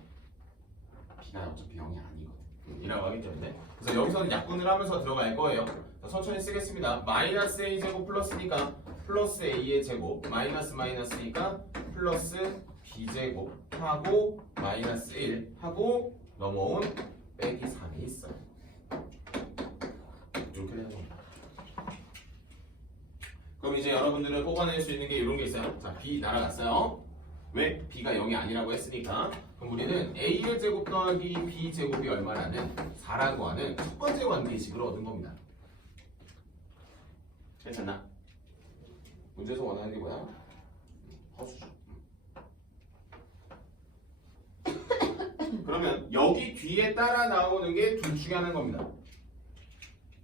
b가 어차피 0이 아니거든. 이라고 하기 때문에. 그래서 여기서는 약분을 하면서 들어갈 거예요. 자, 천천히 쓰겠습니다. 마이너스 a 제곱 플러스니까 플러스 a의 제곱 마이너스 마이너스니까 플러스 b제곱 하고 마이너스 1 하고 넘어온 빼기 3이 있어요. 이렇게 되는 겁니다. 그럼 이제 여러분들은 뽑아낼 수 있는 게 이런 게 있어요. 자, b 날아갔어요. 왜? b가 0이 아니라고 했으니까. 그럼 우리는 a의 제곱 더하기 b 제곱이 얼마라는 4라고 하는 첫 번째 관계식을 얻은 겁니다. 괜찮나? 문제에서 원하는 게 뭐야? 허수죠. 그러면 여기 뒤에 따라 나오는 게 둘 중에 하나인 겁니다.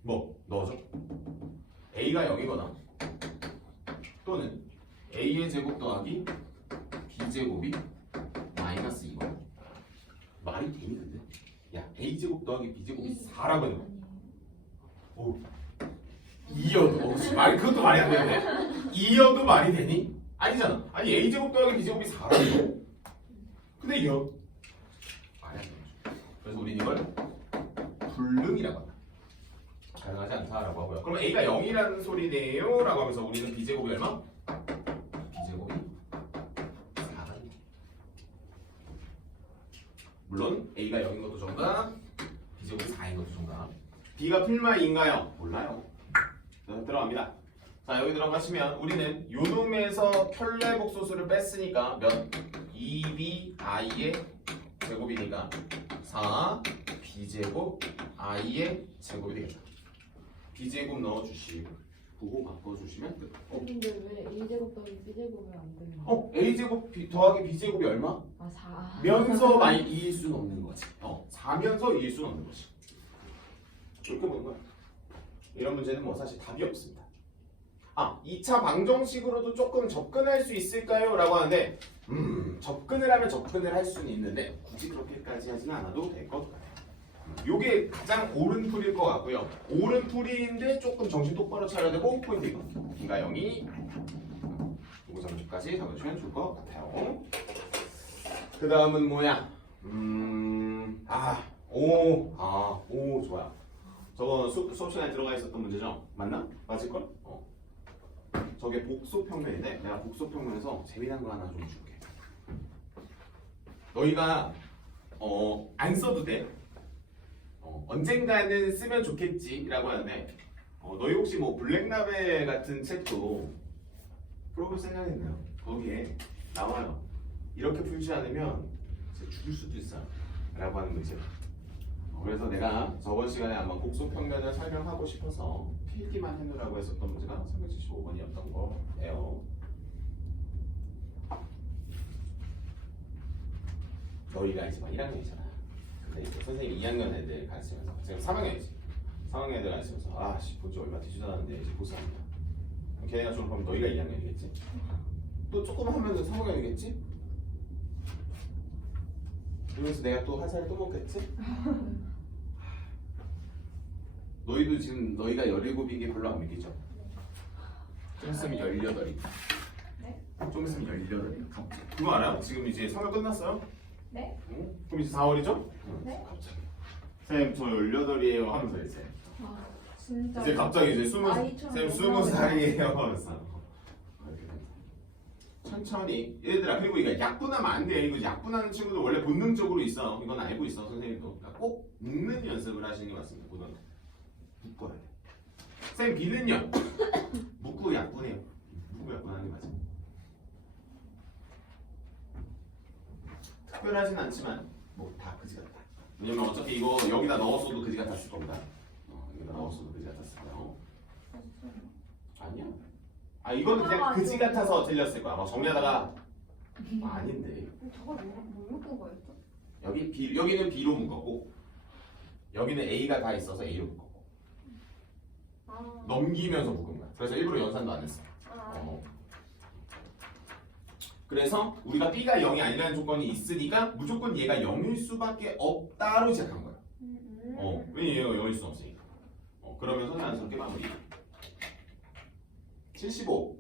뭐? 넣어줘. a가 0이거나 또는 a의 제곱 더하기 b제곱이 마이너스 2번. 말이 되니 근데? 야, a제곱 더하기 b제곱이 4라고 했는데 오, 2여도 말이 그것도 말이 안 되는데 2여도 말이 되니? 아니잖아. 아니 a제곱 더하기 b제곱이 4라고 근데 2여 말이 안 되는 거죠. 그래서 우린 이걸 불능이라고 한다. 가능하지 않다라고 하고요. 그럼 a가 0이라는 소리네요 라고 하면서 우리는 b제곱이 얼마? b제곱이 4가 물론 a가 0인 것도 정답 b제곱이 4인 것도 정답. b가 풀마인가요? 몰라요. 들어갑니다. 자, 여기 들어가시면 우리는 요놈에서 켤레복소수를 뺐으니까 몇? 2b i의 제곱이니까 4 b제곱 i의 제곱이 되겠다. b제곱 넣어주시고 바꿔주시면 끝. 근데 왜 a제곱 더하기 b제곱이 안 되는 거야? a제곱 더하기 b제곱이 얼마? 아 4. 면서 많이 2일 수는 없는 거지. 4면서 2일 수는 없는 거지. 이렇게 보는 거야. 이런 문제는 뭐 사실 답이 없습니다. 2차 방정식으로도 조금 접근할 수 있을까요? 라고 하는데 접근을 하면 접근을 할 수는 있는데 굳이 그렇게까지 하지는 않아도 될 것 같아요. 요게 가장 옳은 풀일 것 같고요. 옳은 풀이인데 조금 정신 똑바로 차려야 되고 포인트 이거. b가 0이 요거 점수까지 잡아주면 좋을 것 같아요. 그 다음은 뭐야? 오 좋아요. 저거 수업 시간에 들어가 있었던 문제죠? 맞나? 맞을걸? 저게 복소평면인데 내가 복소평면에서 재미난 거 하나 좀 줄게. 너희가 안 써도 돼. 언젠가는 쓰면 좋겠지라고 하는데 너희 혹시 뭐 블랙라벨 같은 책도 풀어볼 생각했나요? 거기에 나와요. 이렇게 풀지 않으면 진짜 죽을 수도 있어 라고 하는 문제. 그래서 내가 저번 시간에 한번 복소평면을 설명하고 싶어서 필기만 해놓으라고 했었던 문제가 375번이었던 거예요. 너희가 이제 막 1학년이잖아. 근데 이제 선생님이 2학년 애들 가르치면서 지금 3학년이지. 3학년 애들 가르치면서 본지 얼마 되지도 않았는데 이제 고사합니다. 걔네가 졸업하면 너희가 2학년이겠지. 또 조금 하면 3학년이겠지. 그러면서 내가 또 한 살 또 먹겠지? 너희도 지금 너희가 17인 게 별로 안 믿기죠? 좀 있으면 18이. 네? 좀 있으면 18이. 그거 알아? 지금 이제 3월 끝났어요? 네? 응? 그럼 이제 4월이죠? 네? 갑자기. 쌤, 저 18이에요 하면서 이제. 진짜. 이제 갑자기 이제 20, 아이처럼 쌤 20살이에요 하면서. 천천히 얘들아. 그리고 이거 약분하면 안 돼. 이거 약분하는 친구들 원래 본능적으로 있어. 이건 알고 있어 선생님도. 그러니까 꼭 묶는 연습을 하시는 게 맞습니다. 고등학교 묶어야 돼. 쌤 B는요? 묶고 약분해요. 묶고 약분하는 게 맞아. 특별하진 않지만 뭐 다 그지 같다. 왜냐면 어차피 이거 여기다 넣었어도 그지 같았을 겁니다. 여기다 넣었어도 그지 같았을 거예요. 아니야. 이거는 그냥 그지 같아서 틀렸을 거야. 막 정리하다가 아닌데. 저걸 뭐 묶은 거였죠? 여기는 B로 묶었고 여기는 A가 다 있어서 A로 묶었고 넘기면서 묶은 거야. 그래서 일부러 연산도 안 했어. 그래서 우리가 B가 0이 아니라는 조건이 있으니까 무조건 얘가 0일 수밖에 없다로 시작한 거야. 왜 얘가 0일 수 없으니까. 그러면서 자연스럽게 마무리. 75.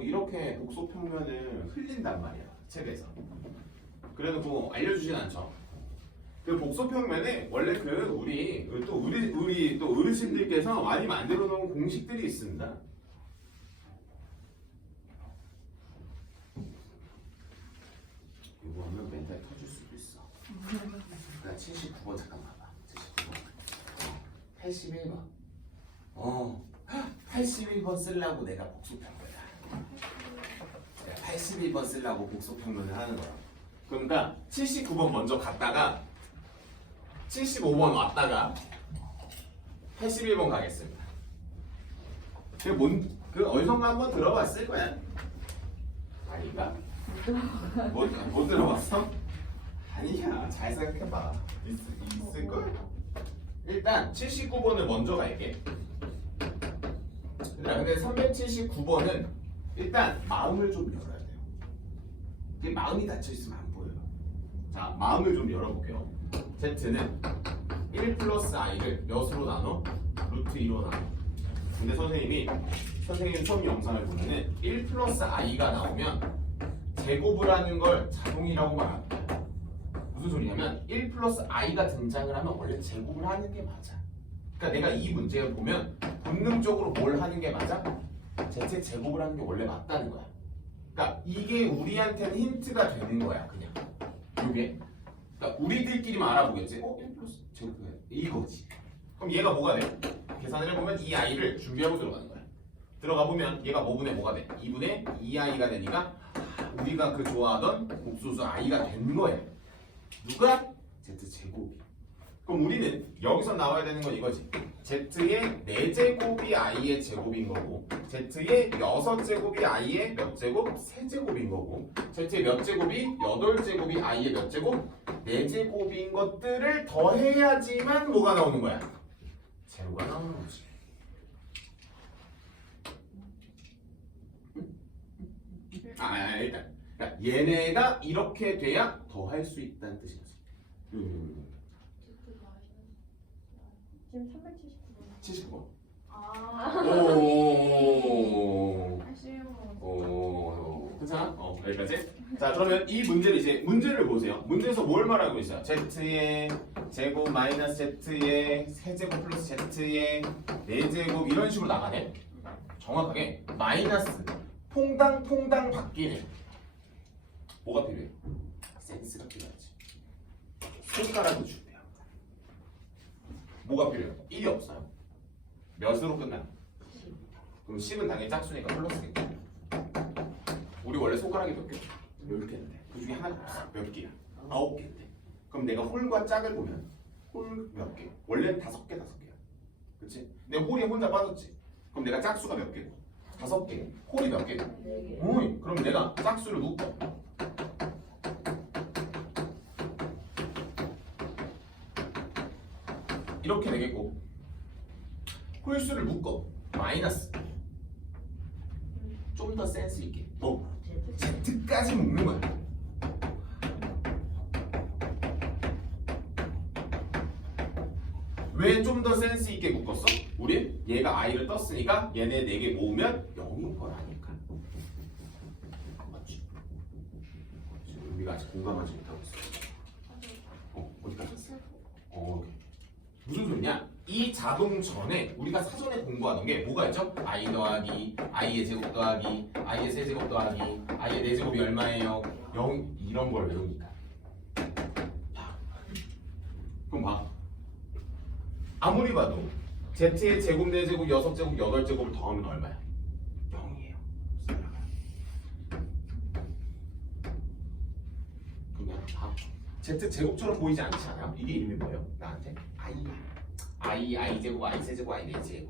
이렇게 복소 평면을 흘린단 말이야. 책에서. 그래도 알려주진 않죠. 그 복소 평면에 원래 우리 또 어르신들께서 많이 만들어 놓은 공식들이 있습니다. 이거 하면 멘탈 터질 수도 있어. 나 79번 잠깐 봐봐. 79번. 81번. 81번 쓰려고 내가 복소 평면을 하는 거야. 81번 쓰려고 복소 평면을 하는 거야. 그러니까 79번 먼저 갔다가 75번 왔다가 81번 가겠습니다. 그 어디선가 한번 들어봤을 거야. 아닌가? 못 들어봤어? 아니야. 잘 생각해봐. 있을 거야. 일단 79번을 먼저 갈게. 근데 379번은 일단 마음을 좀 열어야 돼요. 그 마음이 닫혀 있으면 안 보여요. 자, 마음을 좀 열어볼게요. Z는 1 플러스 i를 몇으로 나눠? 루트 2로 나눠. 근데 선생님 처음 영상을 보면은 1 플러스 i가 나오면 제곱을 하는 걸 자동이라고 말합니다. 무슨 소리냐면 1 플러스 i가 등장을 하면 원래 제곱을 하는 게 맞아. 그러니까 내가 이 문제를 보면 본능적으로 뭘 하는 게 맞아? z 제곱을 하는 게 원래 맞다는 거야. 그러니까 이게 우리한테는 힌트가 되는 거야. 그냥 이게. 그러니까 우리들끼리만 알아보겠지. 1 플러스 제곱해 이거지. 그럼 얘가 뭐가 돼? 계산을 해보면 이 i를 준비하고 들어가는 거야. 들어가 보면 얘가 뭐분의 뭐가 돼? 2분의 2i가 되니까 우리가 그 좋아하던 복소수 i가 된 거야. 누가? z 제곱이. 그럼 우리는 여기서 나와야 되는 건 이거지. z의 4제곱이 i의 제곱인 거고 z의 6제곱이 i의 몇 제곱? 3제곱인 거고 z의 몇 제곱이 8제곱이 i의 몇 제곱? 4제곱인 것들을 더해야지만 뭐가 나오는 거야? 제로가 나오는 거지. 일단 그러니까 얘네가 이렇게 돼야 더할 수 있다는 뜻인 거지. 지금 379번. 79번. 아. 오. 81번. 오. 괜찮아? 여기까지. 자, 그러면 이 문제를 이제 문제를 보세요. 문제에서 뭘 말하고 있어요? z의 제곱 마이너스 z의 세제곱 플러스 z의 4제곱 이런 식으로 나가네. 정확하게 마이너스 퐁당 바뀌네. 뭐가 필요해? 센스가 필요하지. 손가락을 준비해요. 뭐가 필요해요? 1이 없어요. 몇으로 끝나요? 그럼 10은 당연히 짝수니까 플러스겠죠. 우리 원래 손가락이 몇 개? 10개인데 그 중에 하나가 없어. 몇 개야? 9개인데 그럼 내가 홀과 짝을 보면 홀 몇 개? 원래는 5개 그치? 내 홀이 혼자 빠졌지. 그럼 내가 짝수가 몇 개고? 5개. 홀이 몇 개고? 4개. 그럼 내가 짝수를 묶어. 이렇게 되겠고 홀수를 묶어. 마이너스. 좀 더 센스 있게. Z까지 묶는 거야. 왜 좀 더 센스 있게 묶었어? 우린 얘가 i를 떴으니까 얘네 4개 모으면 0인 거라니까. 맞지? 우리가 아직 공감하지 못하고 있어. 어디까지 갔어? 오케이. 무슨 소리냐? 이 자동 전에 우리가 사전에 공부하던 게 뭐가 있죠? i 더하기, i의 제곱 더하기, i의 세제곱 더하기, i의 4제곱이 얼마예요? 0 이런 걸 외우니까. 그럼 봐. 아무리 봐도 z의 제곱, 4제곱, 6제곱, 8제곱을 더하면 얼마야? 0이에요. 그냥 봐. z 제곱처럼 보이지 않지 않아요? 이게 이름이 뭐예요? 나한테? i 제곱, i 세제곱, i 4제곱.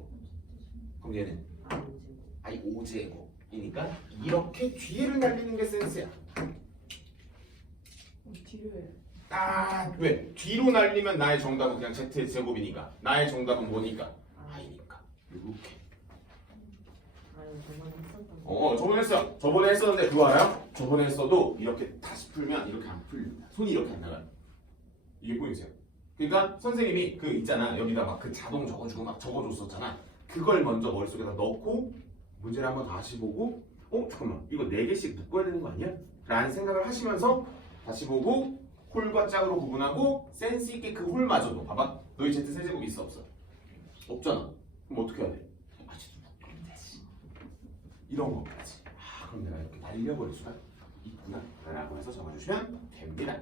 그럼 얘는 i 5제곱이니까 이렇게 뒤를 날리는 게 센스야. 뒤로 해. 왜? 뒤로 날리면 나의 정답은 그냥 z 제곱이니까. 나의 정답은 뭐니까? i니까. 이렇게. 저번에 했어. 저번에 했었는데 그거 알아요? 저번에 했어도 이렇게 다시 풀면 이렇게 안 풀립니다. 손이 이렇게 안 나가요. 이게 보이세요? 그러니까 선생님이 그 있잖아 여기다 막 그 자동 적어주고 막 적어줬었잖아. 그걸 먼저 머릿속에다 넣고 문제를 한번 다시 보고 잠깐만 이거 4개씩 묶어야 되는 거 아니야? 라는 생각을 하시면서 다시 보고 홀과 짝으로 구분하고 센스 있게 그 홀마저도 봐봐 너희 Z 세제곱이 있어 없어? 없잖아. 그럼 어떻게 해야 돼? 이런 것까지. 그럼 내가 이렇게 날려버릴 수가 있구나 라고 해서 적어주시면 됩니다.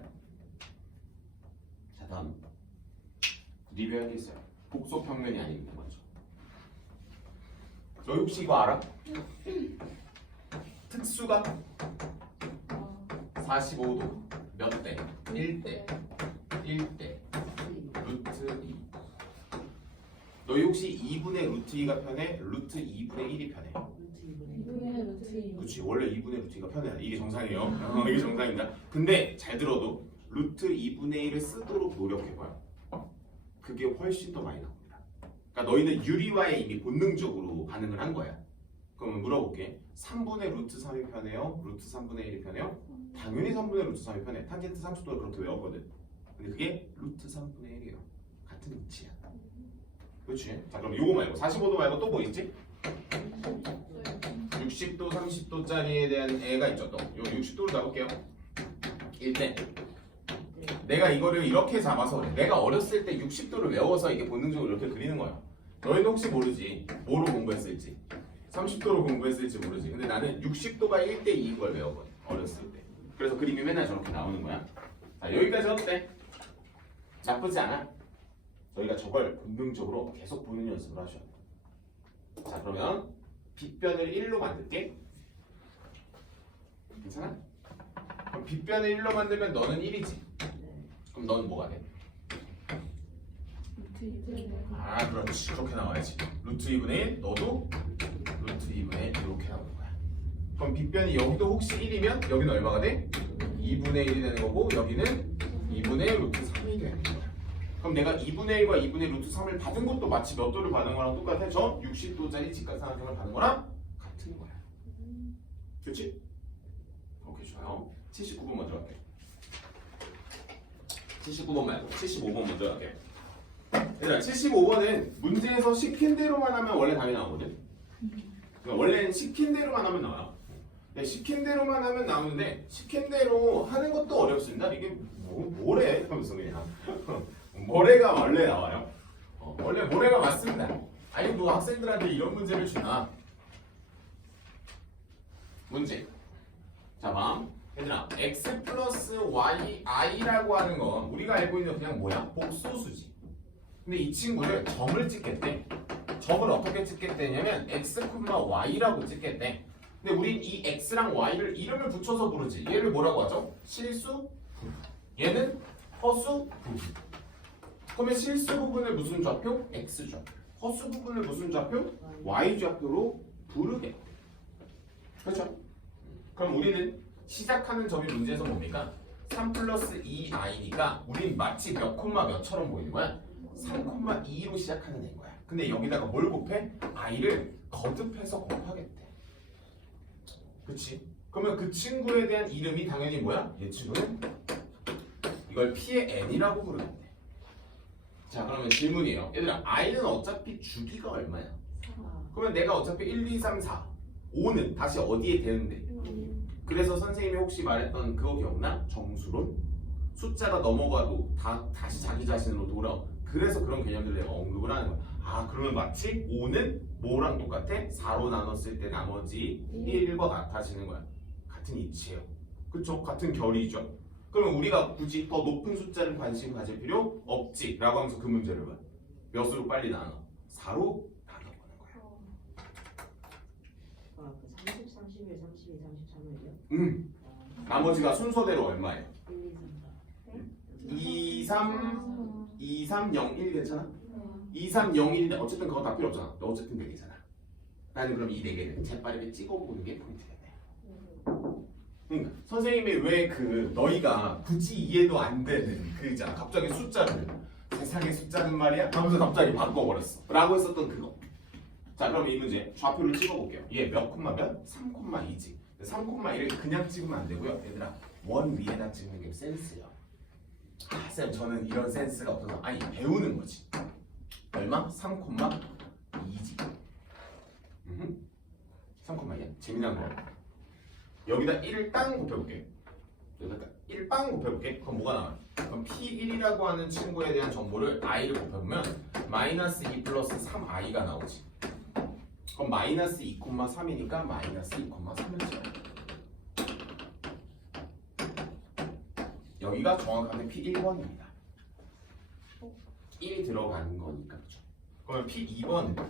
자 다음 리뷰할 게 있어요. 복소 평면이 아닙니다. 먼저 너 혹시 이거 알아? 특수가 45도 몇 대? 1대 1대 루트 2. 너희 혹시 2분의 루트 2가 편해? 루트 2분의 1이 편해? 그렇지 원래 2분의 루트 2가 편해. 이게 정상이에요. 이게 정상입니다. 근데 잘 들어도 루트 2분의 1을 쓰도록 노력해봐요. 그게 훨씬 더 많이 나옵니다. 그러니까 너희는 유리화에 이미 본능적으로 반응을 한 거야. 그러면 물어볼게. 3분의 루트 3이 편해요? 루트 3분의 1이 편해요? 당연히 3분의 루트 3이 편해. 탄젠트 30도를 그렇게 외웠거든. 근데 그게 루트 3분의 1이에요. 같은 위치야. 그렇지? 자 그럼 요거 말고 45도 말고 또 뭐 있지? 60도, 30도짜리에 대한 애가 있죠. 또 요 60도를 잡을게요. 1대. 내가 이거를 이렇게 잡아서 내가 어렸을 때 60도를 외워서 이게 본능적으로 이렇게 그리는 거야. 너희는 혹시 모르지 뭐로 공부했을지 30도로 공부했을지 모르지. 근데 나는 60도가 1대2인 걸 외웠거든 어렸을 때. 그래서 그림이 맨날 저렇게 나오는 거야. 자 여기까지 어때? 나쁘지 않아? 저희가 저걸 본능적으로 계속 보는 연습을 하셔야 돼요. 자 그러면 빗변을 1로 만들게. 괜찮아? 그럼 빗변을 1로 만들면 너는 1이지. 그럼 너는 뭐가 돼? 그렇지. 그렇게 나와야지. 루트 2분의 1 너도 루트 2분의 1 이렇게 나오는 거야. 그럼 빗변이 여기도 혹시 1이면 여기는 얼마가 돼? 2분의 1이 되는 거고 여기는 2분의 1 루트 3이 되는 거야. 그럼 내가 2분의 1과 2분의 루트 3을 받은 것도 마치 몇 도를 받은 거랑 똑같아. 저 60도짜리 직각삼각형을 받은 거랑 같은 거야. 그렇지? 오케이 좋아요. 79번 먼저 갈게. 79번 말고 75번 먼저 갈게. 얘들아 75번은 문제에서 시킨 대로만 하면 원래 답이 나오거든. 그러니까 원래는 시킨 대로만 하면 나와요. 네, 시킨 대로만 하면 나오는데 시킨 대로 하는 것도 어렵습니다. 이게 뭐래? 하면서 그냥 모래가 원래 나와요. 원래 모래가 맞습니다. 아니 뭐 학생들한테 이런 문제를 주나? 문제. 자, 봐. 얘들아, x 플러스 y i라고 하는 건 우리가 알고 있는 그냥 뭐야? 복소수지. 근데 이 친구를 점을 찍겠대. 점을 어떻게 찍겠대냐면 x, y라고 찍겠대. 근데 우린 이 x랑 y를 이름을 붙여서 부르지. 얘를 뭐라고 하죠? 실수? 얘는 허수? 부분. 그러면 실수 부분을 무슨 좌표? x 좌표. 허수 부분을 무슨 좌표? y 좌표로 부르게. 그렇죠? 그럼 우리는 시작하는 점이 문제에서 뭡니까? 3 플러스 2i니까 우린 마치 몇 콤마 몇처럼 보이는 거야? 3,2로 시작하는 애인 거야. 근데 여기다가 뭘 곱해? i를 거듭해서 곱하겠대. 그치? 그러면 그 친구에 대한 이름이 당연히 뭐야? 얘 친구는 이걸 p의 n이라고 부르겠대. 자 그러면 질문이에요. 얘들아 i는 어차피 주기가 얼마야? 그러면 내가 어차피 1, 2, 3, 4 5는 다시 어디에 되는데? 그래서 선생님이 혹시 말했던 그거 기억나? 정수론? 숫자가 넘어가도 다시 자기 자신으로 돌아오. 그래서 그런 개념들을 내가 언급을 하는 거야. 아 그러면 마치 5는 뭐랑 똑같아? 4로 나눴을 때 나머지 1과 같아지는 거야. 같은 이치예요. 그쵸? 같은 결이죠. 그러면 우리가 굳이 더 높은 숫자를 관심 가질 필요 없지 라고 하면서 그 문제를 봐. 몇으로 빨리 나눠? 4로 나눠보는 거야. 30, 31, 32, 33이요? 나머지가 순서대로 얼마예요? 2, 3, 2, 3, 0, 1 괜찮아? 2, 3, 0, 1인데 어쨌든 그거 다 필요 없잖아. 너 어쨌든 4개잖아. 나는 그럼 이 4개를 재빠르게 찍어보는 게 포인트겠네. 그러니까 선생님이 왜 그 너희가 굳이 이해도 안 되는 그 있잖아. 갑자기 숫자를 세상의 숫자는 말이야? 하면서 갑자기 바꿔버렸어. 라고 했었던 그거. 자 자, 그럼 이 문제 좌표를 찍어볼게요. 얘 몇 콤마 몇? 3,2지. 3,1을 그냥 찍으면 안 되고요. 얘들아, 원 위에다 찍는 게 센스예요. 아, 쌤, 저는 이런 센스가 없어서. 아니, 배우는 거지. 얼마? 3,2지. 3,2야. 재미난 거. 여기다 1을 땅 곱해볼게. 여기다 1 빵 곱해볼게. 그럼 뭐가 나와요? 그럼 P1이라고 하는 친구에 대한 정보를 i를 곱해보면 마이너스 2 플러스 3i가 나오지. 그럼 마이너스 2,3이니까 마이너스 2,3을 찍어요. 여기가 정확하게 P1번입니다. 1이 들어가는 거니까. 그렇죠? 그러면 P2번은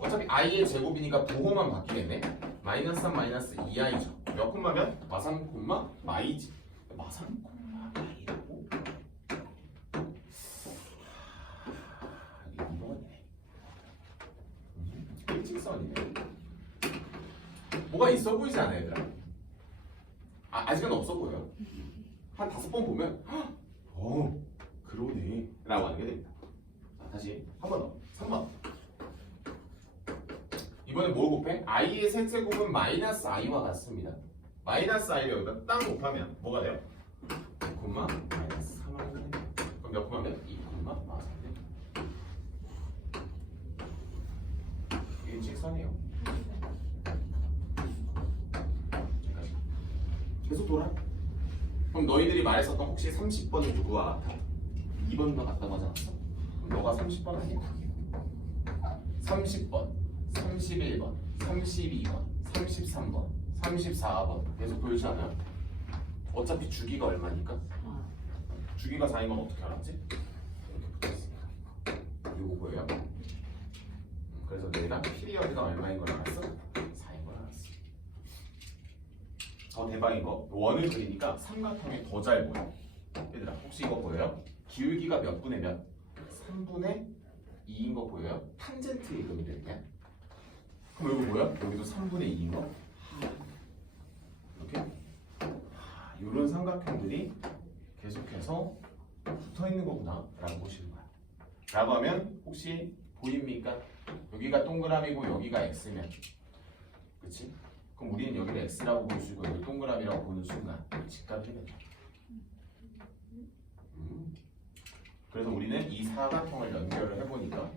어차피 i의 제곱이니까 부호만 바뀌겠네. 마이너스 3 마이너스 2i죠. 몇 콤마면? 마삼 콤마 마이지. 마삼 콤마 마이라고? 이번이네. 일직선이네. 뭐가 있어 보이지 않아요, 얘들아? 아직은 없어 보여요. 한 5번 보면 그러네 라고 하는 게 됩니다. 자, 다시 한 번 더. 3번. 이번에 뭘 곱해? i의 세제곱은 마이너스 i와 같습니다. 마이너스 i를 여기다 땅 곱하면 뭐가 돼요? 2, 마이너스 3하면 돼요. 그럼 몇 콤마면? 2, 마이너스 3. 이게 직선이에요. 계속 돌아. 그럼 너희들이 말했었던 혹시 30번은 누구와 같아? 2번과 같다고 하지 않았어? 그럼 너가 30번 아니야? 30번, 31번, 32번, 33번, 34번 계속 보이지 않아요? 어차피 주기가 얼마니까? 주기가 4인 건 어떻게 알았지? 이렇게 붙어있으니까 이거 보여요? 그래서 내가 피리어드가 얼마인 걸 알았어? 4인 걸 알았어. 더 대박인 거 원을 그리니까 삼각형이 더 잘 보여. 얘들아 혹시 이거 보여요? 기울기가 몇 분의 몇? 3분의 2인 거 보여요? 탄젠트 이름이 되냐? 그럼 여기 뭐야? 여기도 3분의 2인 거? 이렇게? 이런 삼각형들이 계속해서 붙어있는 거구나 라고 보시는 거야. 라고 하면 혹시 보입니까? 여기가 동그라미고 여기가 x면 그치? 그럼 우리는 여기를 x라고 볼 수 있고 여기 동그라미라고 보는 순간 직각이 되죠. 그래서 우리는 이 사각형을 연결을 해보니까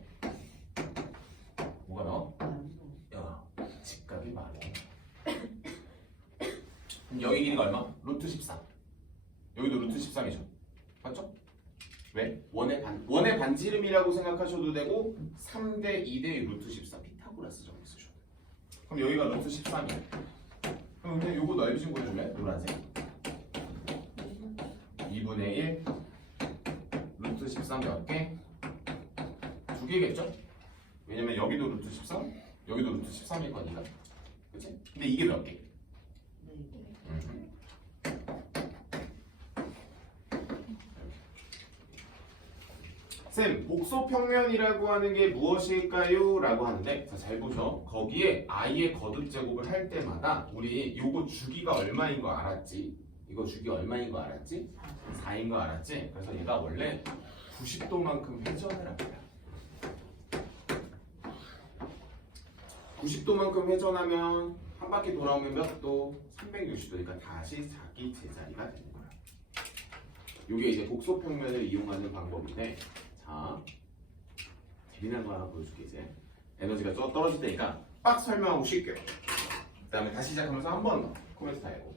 뭐가 나와? 직각이 말이야. 그럼 여기 길이가 얼마? 루트 13. 여기도 루트 13이죠. 맞죠? 왜? 원의 반지름이라고 생각하셔도 되고 3대 2대 루트 14 피타고라스 정리 쓰셔도 돼요. 그럼 여기가 루트 13이에요. 그럼 그냥 요거 넓이 좀 보여줄래? 노란색 2분의 1 루트 13 몇 개? 2개겠죠? 왜냐면 여기도 루트 13 여기도 루트 13일 거니까 그치? 근데 이게 몇 개? 쌤, 복소평면이라고 하는 게 무엇일까요? 라고 하는데 자, 잘 보죠. 거기에 i의 거듭 제곱을 할 때마다 우리 요거 주기가 얼마인 거 알았지? 이거 주기 얼마인 거 알았지? 4인 거 알았지? 그래서 얘가 원래 90도만큼 회전을 합니다. 90도만큼 회전하면 한 바퀴 돌아오면 몇 도? 360도니까 다시 자기 제자리가 되는 거야. 이게 이제 복소평면을 이용하는 방법인데 자, 재미난 거 하나 보여줄게. 이제 에너지가 좀 떨어질 테니까 빡 설명하고 쉴게요. 그 다음에 다시 시작하면서 한 번 더 코멘트 다 해고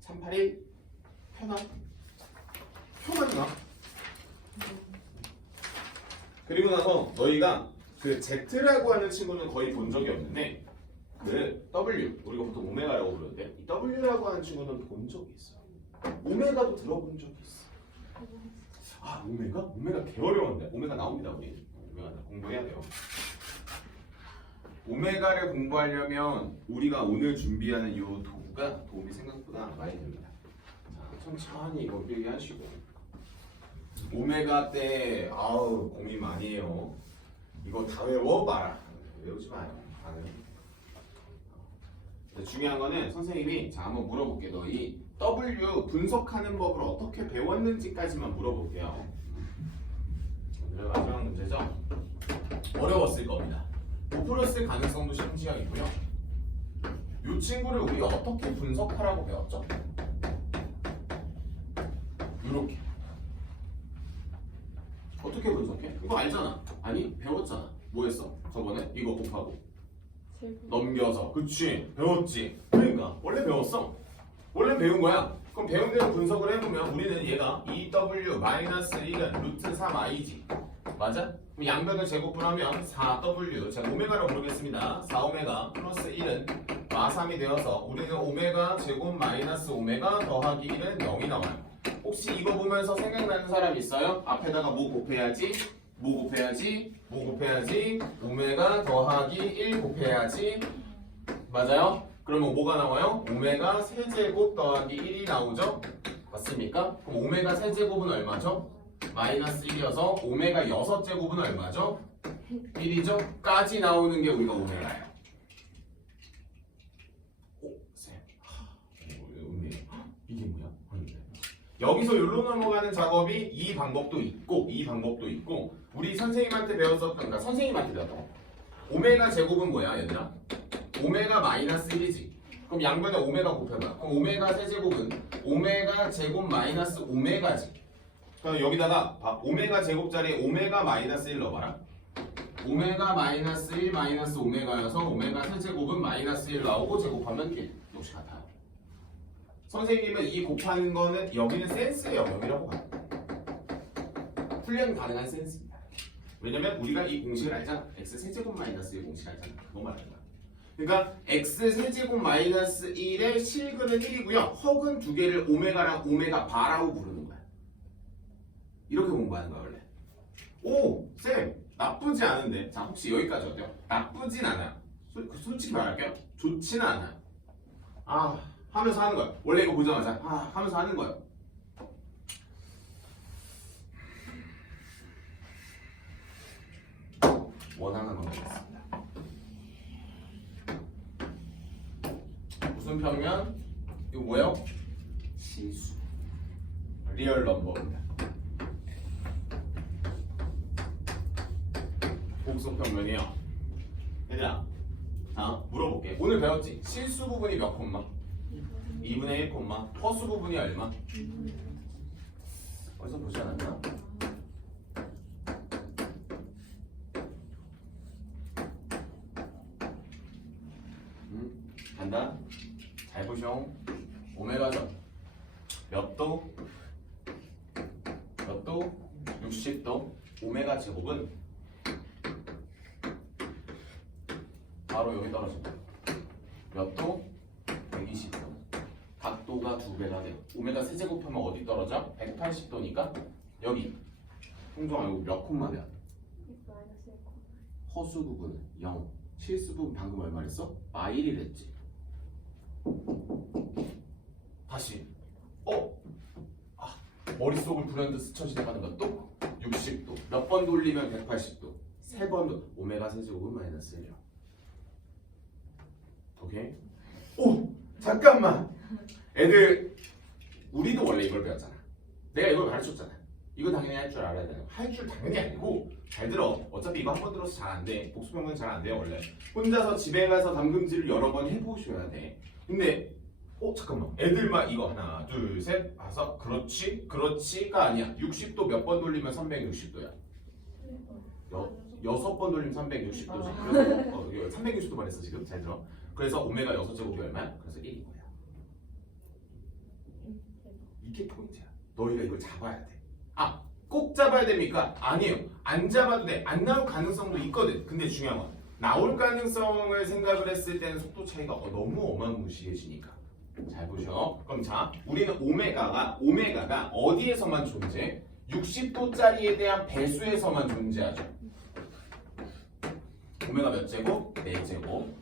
381 편하구나. 그리고 나서 너희가 그 Z라고 하는 친구는 거의 본 적이 없는데 그 W 우리가 보통 오메가라고 부르는데 이 W라고 하는 친구는 본 적이 있어. 오메가도 들어본 적이 있어. 아 오메가? 오메가 개 어려운데 오메가 나옵니다 우리. 오메가 공부해야 돼요. 오메가를 공부하려면 우리가 오늘 준비하는 이 도구가 도움이 생각보다 많이 됩니다. 자, 천천히 이거 필기하시고 오메가 때 아우 고민 많이 해요. 이거 다 외워봐라. 외우지 마요. 중요한 거는 선생님이 자 한번 물어볼게. 너희 W 분석하는 법을 어떻게 배웠는지까지만 물어볼게요. 오늘은 어려웠을 겁니다. 오프로스의 가능성도 심지어이고요. 이 친구를 우리가 어떻게 분석하라고 배웠죠? 이렇게. 어떻게 분석해? 이거 알잖아. 아니 배웠잖아. 뭐 했어? 저번에 이거 곱하고 넘겨서. 그치 배웠지. 그러니까 원래 배웠어. 원래 배운 거야. 그럼 배운 대로 분석을 해보면 우리는 얘가 2w-1은 루트 3i지. 맞아? 그럼 양변을 제곱분하면 4w 제가 오메가라고 부르겠습니다. 4오메가 플러스 1은 마3이 되어서 우리는 오메가 제곱 마이너스 오메가 더하기 1은 0이 나와요. 혹시 이거 보면서 생각나는 사람 있어요? 앞에다가 뭐 곱해야지? 뭐 곱해야지? 뭐 곱해야지? 오메가 더하기 1 곱해야지. 맞아요? 그러면 뭐가 나와요? 오메가 세제곱 더하기 1이 나오죠? 맞습니까? 그럼 오메가 세제곱은 얼마죠? 마이너스 1이어서 오메가 6제곱은 얼마죠? 1이죠? 까지 나오는 게 우리가 오메가예요. 오, 쌤. 이게 뭐야? 여기서 여기로 넘어가는 작업이 이 방법도 있고 이 방법도 있고 우리 선생님한테 배웠었던 그러니까 선생님한테 배웠던 오메가 제곱은 뭐야 얘들아? 오메가 마이너스 1이지. 그럼 양변에 오메가 곱해봐. 그럼 오메가 세제곱은 오메가 제곱 마이너스 오메가지. 그럼 여기다가 봐. 오메가 제곱 자리에 오메가 마이너스 1 넣어봐라. 오메가 마이너스 1 마이너스 오메가여서 오메가 세제곱은 마이너스 1 나오고 제곱하면 1. 역시 같아요. 선생님은 이 곱하는 거는 여기는 센스의 영역이라고 봐요. 훈련 가능한 센스입니다. 왜냐면 우리가 이 공식을 알잖아. x 세제곱 마이너스 1 공식을 알잖아. 그거 말하는 거야. 그러니까 x 세제곱 마이너스 1의 실근은 1이고요. 허근 두 개를 오메가랑 오메가 바라고 부르는 거야. 이렇게 공부하는 거야 원래. 오! 쌤! 나쁘지 않은데. 자 혹시 여기까지 어때요? 나쁘진 않아요. 솔직히 말할게요. 좋지는 않아요. 아 하면서 하는 거야. 원래 이거 보자마자 하면서 하는 거예요. 원하는 건 되겠습니다. 무슨 평면? 이거 뭐예요? 실수. 리얼 넘버입니다. 복수 평면이요. 얘들아, 자 물어볼게. 오늘 배웠지? 실수 부분이 몇 콤마? 2분의 1 콤마. 허수 부분이 얼마? 어디서 보지 않았나? 간다. 잘 보쇼. 오메가죠. 몇 도? 몇 도? 60도. 오메가 제곱은 바로 여기 떨어집니다. 몇 도? 120도. 각도가 2배가 돼요. 오메가 세제곱하면 어디 떨어져? 180도니까 여기. 홍종아 이거 몇 콤마냐? 허수 부분은 0. 실수 부분 방금 얼마 했어? 마일이랬지. 다시. 머릿속을 불현듯 스쳐 지나가는 것도 60도. 몇 번 돌리면 180도. 3번 오메가 세제곱은 마이너스 1이야. 오케이? 오! 잠깐만! 애들 우리도 원래 이걸 배웠잖아. 내가 이걸 가르쳤잖아. 이거 당연히 할 줄 알아야 돼요. 할 줄 당연히 아니고 잘 들어. 어차피 이거 한 번 들어서 잘 안 돼. 복수평은 잘 안 돼요 원래. 혼자서 집에 가서 담금질을 여러 번 해보셔야 돼. 근데 잠깐만. 애들만 이거 하나 둘 셋 봐서 그렇지? 그렇지가 아니야. 60도 몇 번 돌리면 360도야. 6번 돌리면 360도지. 그래서 360도만 했어 지금. 잘 들어. 그래서 오메가 6제곱이 얼마야? 그래서 1인 거야. 이게 포인트야. 너희가 이걸 잡아야 돼. 꼭 잡아야 됩니까? 아니에요. 안 잡아도 돼. 안 나올 가능성도 있거든. 근데 중요한 건 나올 가능성을 생각을 했을 때는 속도 차이가 너무 어마무시해지니까. 잘 보셔. 그럼 자, 우리는 오메가가 어디에서만 존재해? 60도짜리에 대한 배수에서만 존재하죠. 오메가 몇 제곱? 4제곱.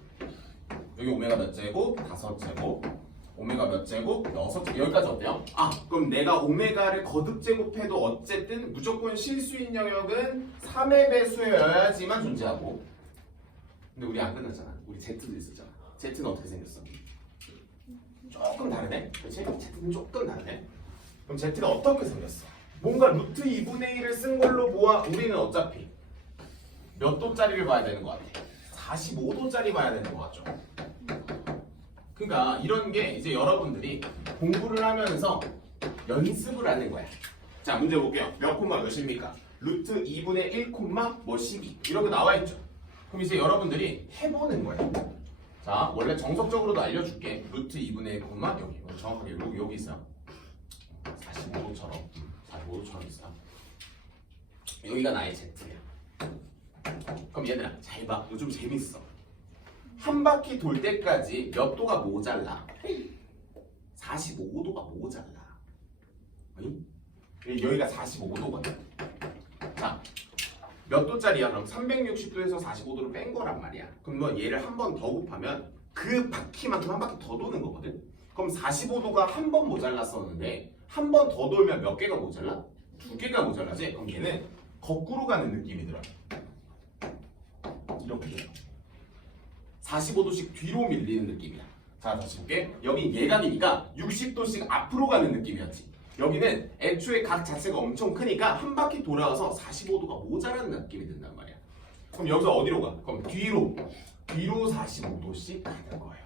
여기 오메가 몇 제곱? 5제곱. 오메가 몇 제곱? 6제곱. 여기까지 어때요? 그럼 내가 오메가를 거듭 제곱해도 어쨌든 무조건 실수인 영역은 3의 배수여야지만 존재하고. 근데 우리 안 끝났잖아. 우리 Z도 있었잖아. Z는 어떻게 생겼어? 조금 다르네? 그렇지? Z는 조금 다르네? 그럼 Z가 어떻게 생겼어? 뭔가 루트 2분의 1을 쓴 걸로 보아 우리는 어차피 몇 도짜리를 봐야 되는 것 같아? 45도짜리 봐야 되는 것 같죠? 그러니까 이런 게 이제 여러분들이 공부를 하면서 연습을 하는 거야. 자, 문제 볼게요. 몇 콤마 몇입니까? 루트 2분의 1 콤마 뭐 12 이렇게 나와 있죠. 그럼 이제 여러분들이 해보는 거예요. 자, 원래 정석적으로도 알려줄게. 루트 2분의 1 콤마 여기 정확하게 여기 있어. 45도처럼 있어. 여기가 나의 Z야. 그럼 얘들아 잘 봐. 이거 좀 재밌어. 한 바퀴 돌 때까지 몇 도가 모자라? 45도가 모자라. 응? 여기가 45도거든. 자, 몇 도짜리야? 그럼 360도에서 45도를 뺀 거란 말이야. 그럼 너 얘를 한 번 더 곱하면 그 바퀴만큼 한 바퀴 더 도는 거거든. 그럼 45도가 한 번 모자랐었는데 한 번 더 돌면 몇 개가 모자라? 2개가 모자라지? 그럼 얘는 거꾸로 가는 느낌이 들어. 이렇게 돼요. 45도씩 뒤로 밀리는 느낌이야. 자, 다시 볼게. 여긴 예각이니까 60도씩 앞으로 가는 느낌이었지. 여기는 애초에 각 자체가 엄청 크니까 한 바퀴 돌아와서 45도가 모자라는 느낌이 든단 말이야. 그럼 여기서 어디로 가? 그럼 뒤로 45도씩 가는 거예요.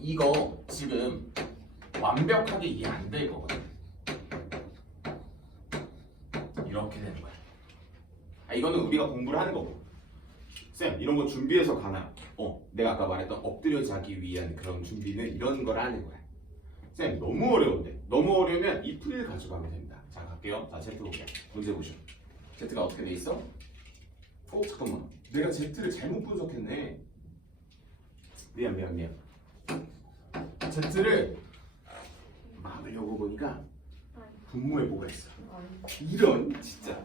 이거 지금 완벽하게 이해 안 될 거거든. 이렇게 되는 거야. 이거는 우리가 공부를 하는 거고. 쌤, 이런 거 준비해서 가나? 내가 아까 말했던 엎드려 자기 위한 그런 준비는 이런 걸 하는 거야. 쌤, 너무 어려운데. 너무 어려우면 이 풀을 가져가면 됩니다. 자, 갈게요. 자, Z 볼게요. 문제 보시오. Z가 어떻게 돼 있어? 잠깐만. 내가 Z를 잘못 분석했네. 미안. Z를 막으려고 보니까 분모에 뭐가 있어. 이런 진짜.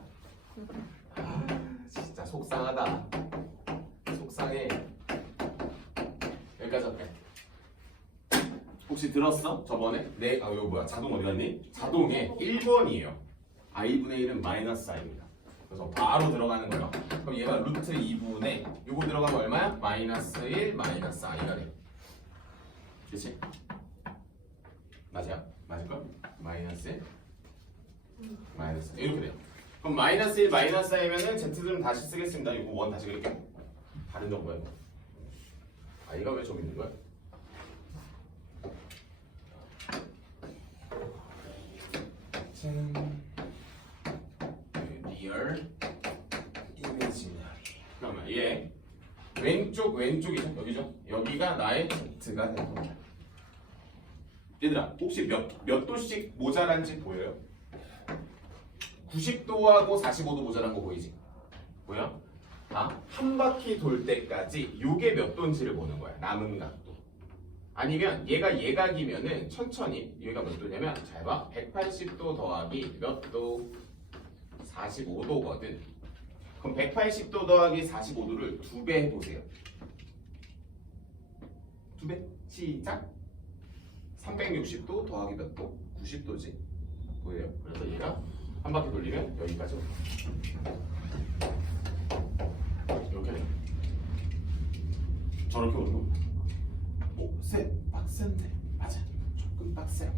진짜 속상하다. 속상해. 여기까지 할게. 혹시 들었어? 저번에? 이거 뭐야? 자동 어디 갔니? 자동에 1번이에요. i분의 1은 마이너스 i입니다. 그래서 바로 들어가는 거예요. 그럼 얘가 루트 2분의 요거 들어가면 얼마야? 마이너스 1 마이너스 i가 돼. 그치? 맞을걸? 마이너스 이렇게 돼요. 그럼 마이너스 1 마이너스 i면은 Z들은 다시 쓰겠습니다. 이거 원 다시 그릴게. 다른 정보야. 이가 왜 저기 있는 거야? 리얼 이미지너리. 그러면 얘 왼쪽이죠? 여기죠? 여기가 나의 Z가 되는 거야. 얘들아, 혹시 몇 도씩 모자란지 보여요? 90도하고 45도 모자란 거 보이지? 보여? 한 바퀴 돌 때까지 요게 몇 도인지를 보는 거야. 남은 각도. 아니면 얘가 예각이면은 천천히 얘가 몇 도냐면 잘 봐. 180도 더하기 몇 도? 45도거든. 그럼 180도 더하기 45도를 2배 해보세요. 2배? 시작! 360도 더하기 몇 도? 90도지. 보여요? 그래서 얘가 한 바퀴 돌리면 여기까지 올 거야. 이렇게 돼. 저렇게 오는 겁니다. 빡센데. 맞아. 조금 빡세.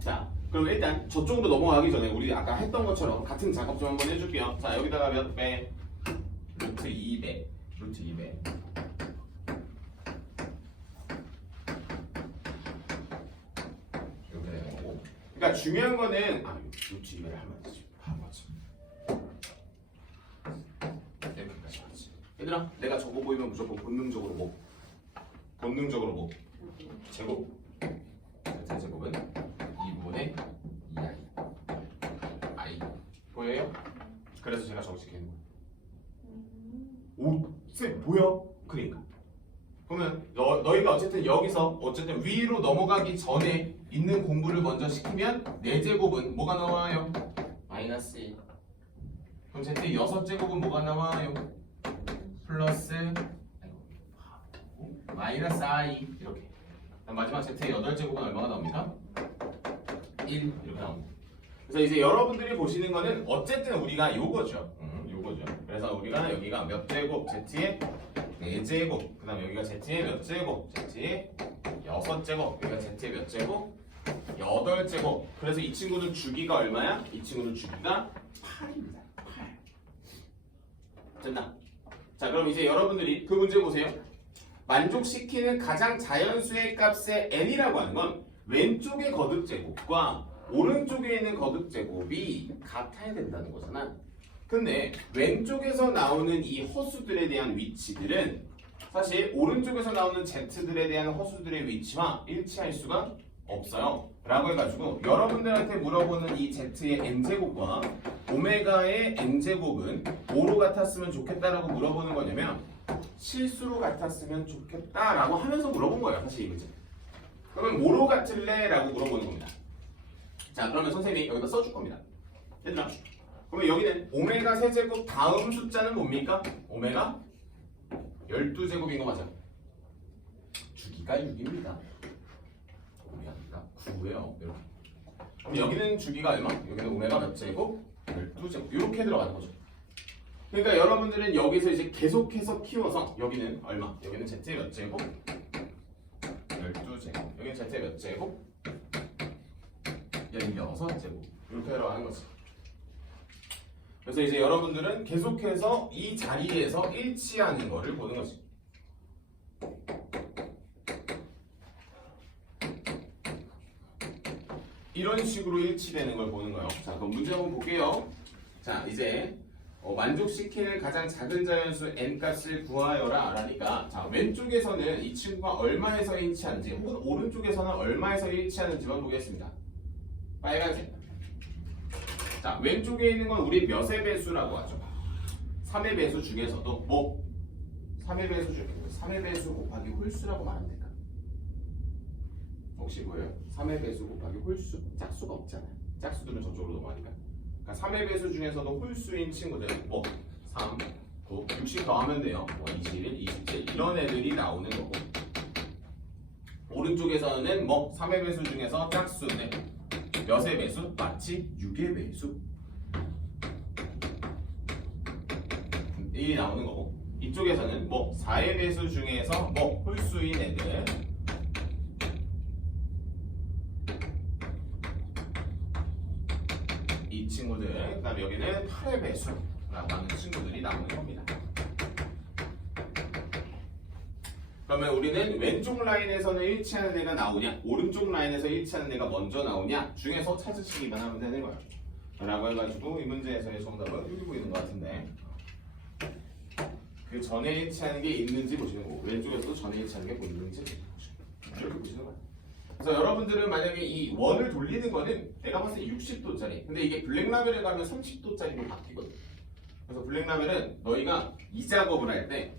자, 그럼 일단 저쪽으로 넘어가기 전에 우리 아까 했던 것처럼 같은 작업 좀 한번 해줄게요. 자, 여기다가 몇 배? 루트 2배. 이렇게 되는 거고. 그러니까 중요한 거는 루트 2배를 하면 되지. 바보지. 여기까지 하지. 얘들아, 내가 저거 보이면 무조건 본능적으로 뭐? 제곱. 제곱은 2분의 2i. i. 보여요? 그래서 제가 정식해 놓은 거예요. 쌤 뭐야? 그러니까. 그러면 너희가 어쨌든 여기서 어쨌든 위로 넘어가기 전에 있는 공부를 먼저 시키면 4제곱은 뭐가 나와요? 마이너스 1. 그럼 Z 6제곱은 뭐가 나와요? 플러스 마이너스 i 이렇게. 마지막 Z의 8제곱은 얼마가 나옵니까? 1 이렇게 나옵니다. 그래서 이제 여러분들이 보시는 거는 어쨌든 우리가 요거죠. 그래서 우리가 여기가 몇 제곱? Z의 4제곱. 그 다음 여기가 Z의 몇 제곱? Z의 6제곱. 여기가 Z의 몇 제곱? 8제곱. 그래서 이 친구는 주기가 얼마야? 이 친구는 주기가 8입니다. 8. 됐나? 자, 그럼 이제 여러분들이 그 문제 보세요. 만족시키는 가장 자연수의 값의 n이라고 하는 건 왼쪽의 거듭제곱과 오른쪽에 있는 거듭제곱이 같아야 된다는 거잖아. 근데 왼쪽에서 나오는 이 허수들에 대한 위치들은 사실 오른쪽에서 나오는 z들에 대한 허수들의 위치와 일치할 수가 없어요. 라고 해가지고 여러분들한테 물어보는 이 z의 n제곱과 오메가의 n제곱은 뭐로 같았으면 좋겠다라고 물어보는 거냐면 실수로 같았으면 좋겠다라고 하면서 물어본 거예요. 사실 이 문제. 그러면 뭐로 같을래? 라고 물어보는 겁니다. 자, 그러면 선생님이 여기다 써줄 겁니다. 얘들아, 그러면 여기는 오메가 세제곱 다음 숫자는 뭡니까? 오메가 12제곱인 거 맞아? 주기가 6입니다. 오메가 9예요. 이렇게. 그럼 여기는 주기가 얼마? 여기는 오메가 몇 제곱? 12제곱. 이렇게 들어가는 거죠. 그러니까 여러분들은 여기서 이제 계속해서 키워서 여기는 얼마? 여기는 z의 몇 제곱? 12제곱. 여기는 z의 몇 제곱? 16제곱. 이렇게 들어가는 거지. 그래서 이제 여러분들은 계속해서 이 자리에서 일치하는 거를 보는 거지. 이런 식으로 일치되는 걸 보는 거예요. 자, 그럼 문제 한번 볼게요. 자, 이제 만족시키는 가장 작은 자연수 n 값을 구하여라 라니까 자, 왼쪽에서는 이 친구가 얼마에서 일치하는지 혹은 오른쪽에서는 얼마에서 일치하는지만 보겠습니다. 빨간색. 자, 왼쪽에 있는 건 우리 몇의 배수라고 하죠? 3의 배수 중에서도 뭐? 3의 배수 중에 3의 배수 곱하기 홀수라고 말하면 될까? 혹시 뭐예요? 3의 배수 곱하기 홀수. 짝수가 없잖아요. 짝수들은 저쪽으로 넘어가니까. 그러니까 3의 배수 중에서도 홀수인 친구들은 뭐? 3, 9, 60 더하면 돼요. 뭐 21, 27 이런 애들이 나오는 거고 오른쪽에서는 뭐? 3의 배수 중에서 짝수는 몇의 배수? 마치 6의 배수 이 나오는 거고 이쪽에서는 뭐 4의 배수 중에서 뭐 홀수인 애들 이 친구들 그 다음에 여기는 8의 배수라고 하는 친구들이 나오는 겁니다. 그러면 우리는 왼쪽 라인에서는 일치하는 애가 나오냐 오른쪽 라인에서 일치하는 애가 먼저 나오냐 중에서 찾으시기만 하면 되는 거예요. 라고 해가지고 이 문제에서의 정답은 여기 보이는 것 같은데 그 전에 일치하는 게 있는지 보시는 거고 왼쪽에서도 전에 일치하는 게 보이는지 이렇게 보시는 거예요. 그래서 여러분들은 만약에 이 원을 돌리는 거는 내가 봤을 때 60도짜리 근데 이게 블랙라벨에 가면 30도짜리로 바뀌거든. 그래서 블랙라벨은 너희가 이 작업을 할 때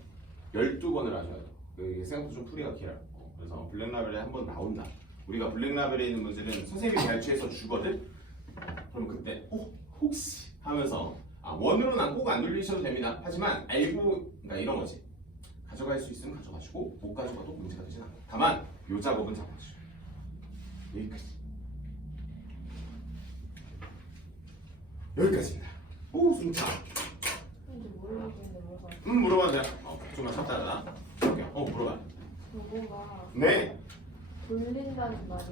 12번을 하셔야 돼. 생각보다 좀 풀이가 길어요. 그래서 블랙라벨에 한번 나온다. 우리가 블랙라벨에 있는 문제는 선생님이 발췌해서 주거든. 그럼 그때 혹시 하면서 원으로는 꼭 안 돌리셔도 됩니다. 하지만 알고 그러니까 이런 거지. 가져갈 수 있으면 가져가시고 못 가져가도 문제가 되진 않아요. 다만 요 작업은 잡아주셔요. 여기까지. 여기까지입니다. 오 숨차. 물어봐도 돼요. 좀만 참다가. 물어봐. 요거가 네. 돌린다는 말이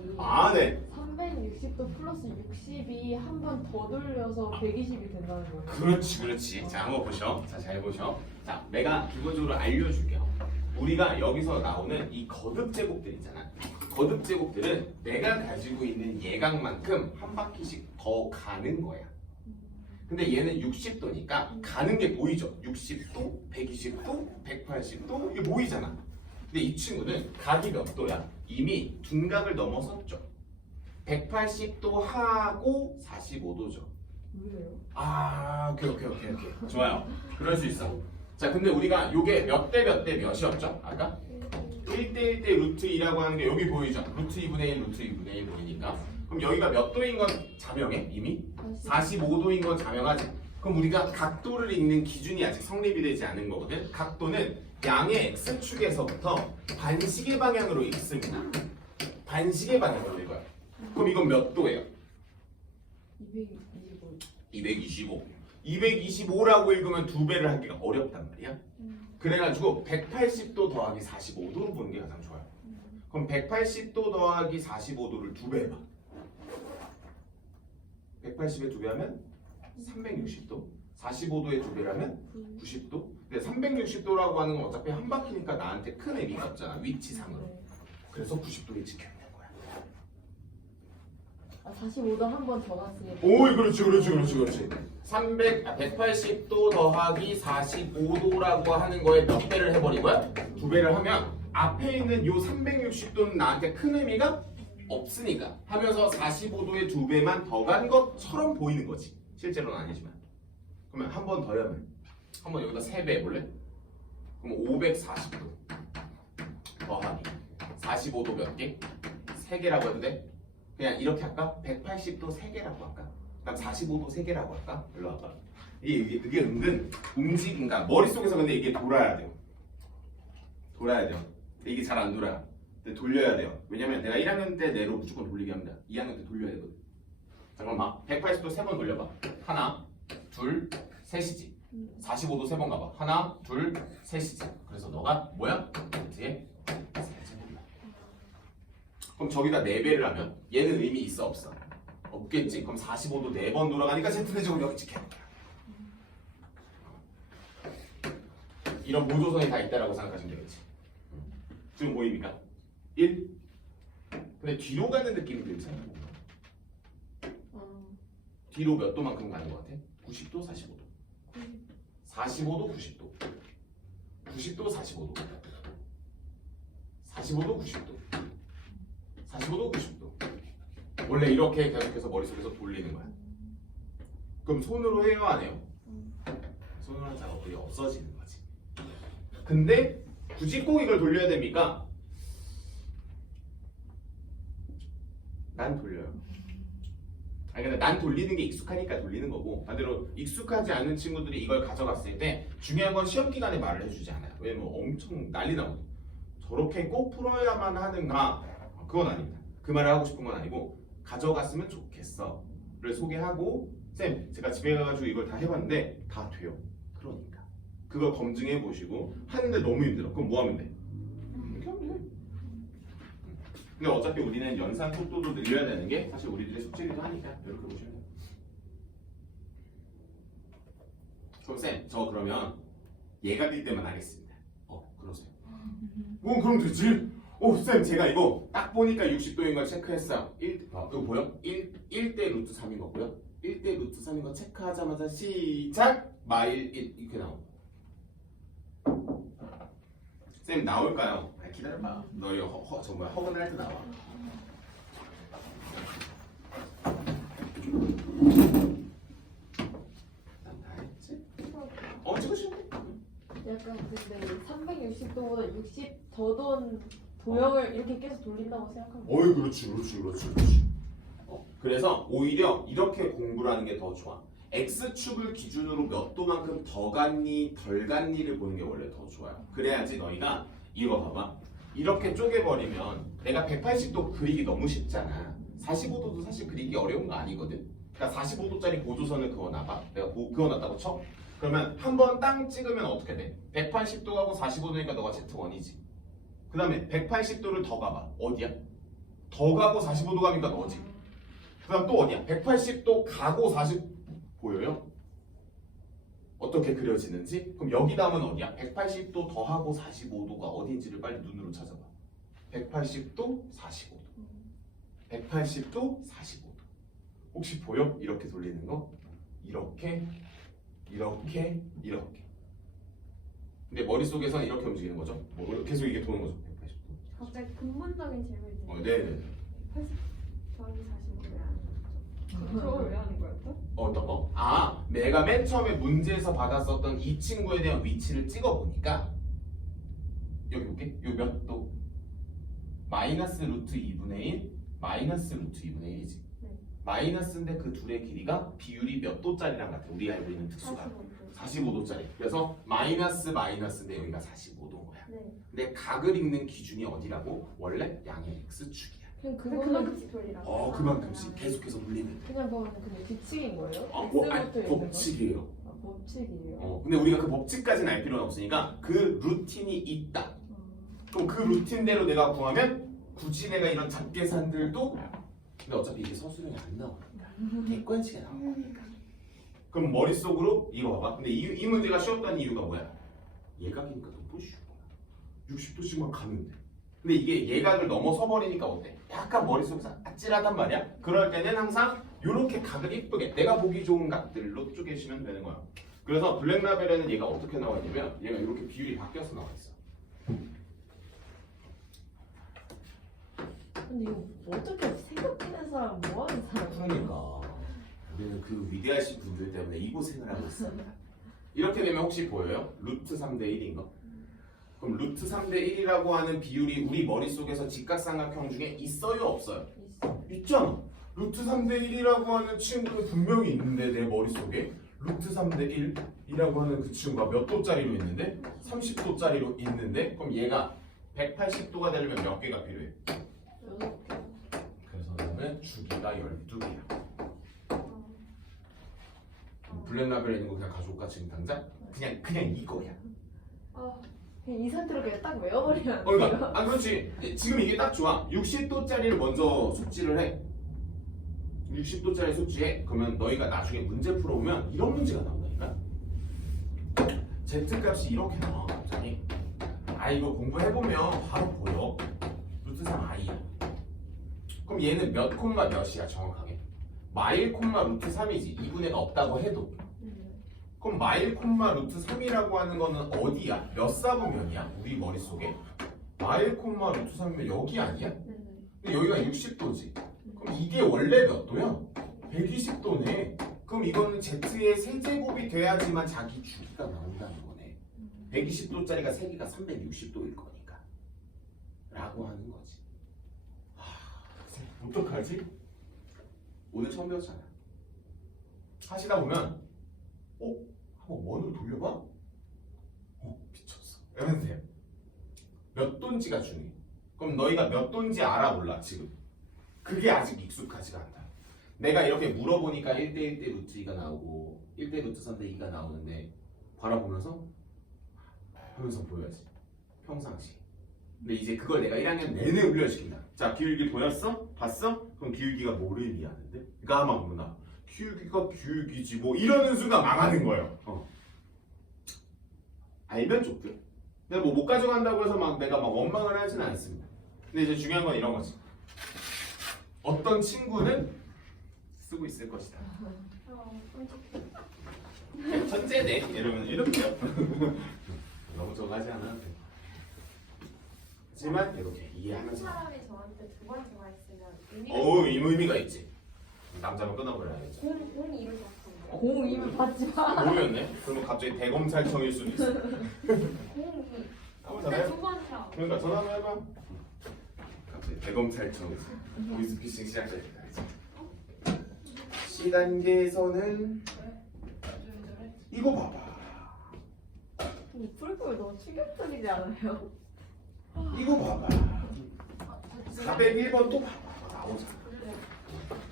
네. 360도 플러스 60이 한 번 더 돌려서 120이 된다는 거예요. 그렇지. 자, 한번 보셔. 자, 잘 보셔. 자, 내가 기본적으로 알려줄게요. 우리가 여기서 나오는 이 거듭 제곱들 있잖아. 거듭 제곱들은 내가 가지고 있는 예각만큼 한 바퀴씩 더 가는 거야. 근데 얘는 60도니까 가는 게 보이죠? 60도, 120도, 180도 이게 보이잖아. 근데 이 친구는 각이 몇 도야? 이미 둔각을 넘어섰죠. 180도 하고 45도죠. 왜요? 오케이. 좋아요. 그럴 수 있어. 자, 근데 우리가 요게 몇 대 몇이었죠? 아까? 1대 1대 루트 2라고 하는 게 여기 보이죠? 루트 2분의 1, 루트 2분의 1 보이니까. 그럼 여기가 몇 도인 건 자명해? 이미? 45도인 건 자명하지? 그럼 우리가 각도를 읽는 기준이 아직 성립이 되지 않은 거거든? 각도는 양의 x축에서부터 반시계 방향으로 읽습니다. 반시계 방향으로 읽어요. 그럼 이건 몇 도예요? 225. 225라고 읽으면 2배를 하기가 어렵단 말이야. 그래가지고 180도 더하기 45도로 보는 게 가장 좋아요. 그럼 180도 더하기 45도를 2배 해봐. 180에 2배 하면 360도. 45도에 2배라면 90도. 근데 360도라고 하는 건 어차피 한 바퀴니까 나한테 큰 의미가 없잖아. 위치상으로. 네. 그래서 90도에 찍혀 있는 거야. 아, 45도 한 번 더 갔으니까. 오이 그렇지. 180도 더하기 45도라고 하는 거에 몇 배를 해버린 거야? 2배를 하면 앞에 있는 요 360도는 나한테 큰 의미가 없으니까 하면서 45도에 2배만 더 간 것처럼 보이는 거지. 실제로는 아니지만. 그러면 한 번 더 하면 한번 여기다 3배 해볼래? 그럼 540도 더하기 45도 몇 개? 3개라고 해도 돼? 그냥 이렇게 할까? 180도 3개라고 할까? 그럼 45도 3개라고 할까? 일로 와봐. 이게 은근 움직인가? 머릿속에서 근데 이게 돌아야 돼요. 돌아야 돼요. 근데 이게 잘 안 돌아요. 근데 돌려야 돼요. 왜냐면 내가 1학년 때 내로 무조건 돌리게 합니다. 2학년 때 돌려야 되거든. 잠깐만 180도 3번 돌려봐. 하나, 둘, 셋이지. 45도 3번 가봐. 하나, 둘, 셋이지. 그래서 너가 뭐야? 뒤에 세제곱이야. 그럼 저기다 4배를 하면 얘는 의미 있어 없어? 없겠지. 그럼 45도 4번 돌아가니까 Z제곱 여기 찍혀. 이런 보조선이 다 있다라고 생각하시면 되겠지. 지금 보입니까? 1. 근데 뒤로 가는 느낌이 들잖아. 뒤로 몇 도만큼 가는 것 같아? 90도, 45도. 45도, 90도. 90도, 45도. 45도, 90도. 45도, 90도. 원래 이렇게 계속해서 머릿속에서 돌리는 거야. 그럼 손으로 해요, 안 해요? 손으로 하는 작업들이 없어지는 거지. 근데 굳이 꼭 이걸 돌려야 됩니까? 난 돌려요. 아니 근데 난 돌리는 게 익숙하니까 돌리는 거고 반대로 익숙하지 않은 친구들이 이걸 가져갔을 때 중요한 건 시험 기간에 말을 해주지 않아요. 왜냐면 엄청 난리 나거든. 저렇게 꼭 풀어야만 하는가? 그건 아닙니다. 그 말을 하고 싶은 건 아니고 가져갔으면 좋겠어를 소개하고 쌤 제가 집에 가가지고 이걸 다 해봤는데 다 돼요. 그러니까 그걸 검증해 보시고 하는데 너무 힘들어. 그럼 뭐 하면 돼? 이렇게 하면 돼. 근데 어차피 우리는 연산 속도도 늘려야 되는 게 사실 우리들의 숙제이기도 하니까 이렇게 보시면 돼요. 그럼 쌤, 저 그러면 얘가 뜰 때만 하겠습니다. 그러세요. 그럼 되지. 쌤, 제가 이거 딱 보니까 60도인 걸 체크했어요. 이거 보여? 1대 루트 3인 거고요. 1대 루트 3인 거 체크하자마자 시작! 마일 1 이렇게 나옵니다. 쌤 나올까요? 기다려봐. 너 이거 정말 허근할 때 나와. 난 다 했지? 찍으시면 돼. 약간 근데 360도보다 60 더돈 도형을 이렇게 계속 돌린다고 생각하면 그렇지. 그래서 오히려 이렇게 공부를 하는 게 더 좋아. X축을 기준으로 몇 도만큼 더 갔니 덜 갔니를 보는 게 원래 더 좋아요. 그래야지 너희가 이거 봐봐. 이렇게 쪼개버리면 내가 180도 그리기 너무 쉽잖아. 45도도 사실 그리기 어려운 거 아니거든. 그러니까 45도짜리 보조선을 그어놔봐. 내가 그어놨다고 쳐? 그러면 한 번 땅 찍으면 어떻게 돼? 180도하고 45도니까 너가 Z1이지. 그 다음에 180도를 더 가봐. 어디야? 더 가고 45도 가니까 너지. 그 다음 또 어디야? 180도 가고 40 보여요? 어떻게 그려지는지? 그럼 여기 다음은 어디야? 180도 더하고 45도가 어딘지를 빨리 눈으로 찾아봐. 180도, 45도. 180도, 45도. 혹시 보여? 이렇게 돌리는 거? 이렇게. 근데 머릿속에서는 이렇게 움직이는 거죠? 계속 이게 도는 거죠. 180도. 갑자기 근본적인 질문이 있어요. 네네. 80 더하기 45를 안 하는 거죠? 그걸 왜 하는 거였죠? 어떤 거? 내가 맨 처음에 문제에서 받았었던 이 친구에 대한 위치를 찍어보니까 여기 볼게. 요 몇 도? 마이너스 루트 2분의 1, 마이너스 루트 2분의 1이지. 네. 마이너스인데 그 둘의 길이가 비율이 몇 도짜리랑 같아. 우리가 알고 있는 특수가 45도짜리. 그래서 마이너스인데 여기가 45도인 거야. 네. 근데 각을 읽는 기준이 어디라고? 원래 양의 X축이야. 그냥 그만큼씩 돌리라고. 그만큼씩 계속해서 돌리면 돼. 그냥 그거는 그냥 규칙인 거예요? 아니, X부터 있는 거? 법칙이에요. 법칙이에요. 근데 우리가 그 법칙까지는 알 필요는 없으니까 그 루틴이 있다. 그럼 그 루틴대로 내가 구하면 굳이 내가 이런 잡계산들도 근데 어차피 이게 서술형이 안 나와. 객관식에 나와. 그럼 머릿속으로 이거 봐봐. 근데 이 문제가 쉬웠다는 이유가 뭐야? 예각이니까 더 쉬워. 60도씩만 가면 돼. 근데 이게 예각을 넘어서 버리니까 어때? 약간 머릿속에서 아찔하단 말이야. 그럴 때는 항상 이렇게 각을 이쁘게 내가 보기 좋은 각들로 쪼개시면 되는 거야. 그래서 블랙라벨에는 얘가 어떻게 나와 있냐면 얘가 이렇게 비율이 바뀌어서 나와 있어. 근데 이거 어떻게 생각해낸 사람 뭐 하는 사람이야? 그러니까 우리는 그 위대하신 분들 때문에 이 고생을 하고 있습니다. 이렇게 되면 혹시 보여요? 루트 3대 1인 거? 그럼 루트 3대 1이라고 하는 비율이 우리 머릿속에서 직각삼각형 중에 있어요? 없어요? 있어. 있잖아. 루트 3대 1이라고 하는 친구는 분명히 있는데 내 머릿속에 루트 3대 1이라고 하는 그 친구가 몇 도짜리로 있는데? 30도짜리로 있는데? 그럼 얘가 180도가 되려면 몇 개가 필요해? 6개. 그래서 너는 주기가 12개야. 블랙라벨에 있는 거 그냥 가져올까 지금 당장? 그냥 이거야. 그냥 이 상태로 그냥 딱 외워버리면 그러니까 그렇지. 지금 이게 딱 좋아. 60도짜리를 먼저 숙지를 해. 60도짜리 숙지해. 그러면 너희가 나중에 문제 풀어오면 이런 문제가 나온다니까. Z값이 이렇게 나와 갑자기. 이거 공부해보면 바로 보여. 루트 3 i야. 그럼 얘는 몇 콤마 몇이야 정확하게? 마일 콤마 루트 3이지. 2분의 가 없다고 해도. 그럼 마일 콤마 루트 3이라고 하는 거는 어디야? 몇 사분면이야? 우리 머릿속에 마일 콤마 루트 3이면 여기 아니야? 근데 여기가 60도지. 그럼 이게 원래 몇 도야? 120도네. 그럼 이거는 Z의 세제곱이 돼야지만 자기 주기가 나온다는 거네. 120도짜리가 3개가 360도일 거니까 라고 하는 거지. 어떡하지? 오늘 처음 배웠잖아. 하시다 보면 한번 원으로 돌려봐? 미쳤어. 이러면 돼요. 몇 돈지가 중요해. 그럼 너희가 몇 돈지 알아 몰라 지금? 그게 아직 익숙하지가 않다. 내가 이렇게 물어보니까 1대 1대 루트 2가 나오고 1대 루트 3대 2가 나오는데 바라보면서 하면서 보여야지. 평상시. 근데 이제 그걸 내가 1학년 내내 훈련시킨다. 자, 기울기 보였어? 봤어? 그럼 기울기가 뭐를 의미하는데? 그러니까 아마 보면 기울기가 기울기지 뭐 이러는 순간 망하는 거예요. 알면 좋고요. 근데 뭐 못 가져간다고 해서 막 내가 막 원망을 하지는 않습니다. 근데 이제 중요한 건 이런 거지. 어떤 친구는 쓰고 있을 것이다. 천재네 이러면 이렇게요. 너무 저거 하지 않아도 돼. 하지만 이렇게 이해하면서. 사람이 저한테 두 번 전화했으면 의미가 있지. 남자만 끊어버려야지. 공이 이룰 것 같은데. 공이면 받지 마. 모르겠네. 그러면 갑자기 대검찰청일 수도 있어. 공이. 한번 근데 전화해. 두 번이야. 그러니까 전화 한번 해봐. 갑자기 대검찰청 보이스피싱 시작됐다. C단계에서는 이거 봐봐. 이 풀꿀 너무 충격적이지 않아요? 이거 봐봐. 401번 또 봐봐. 나오잖아.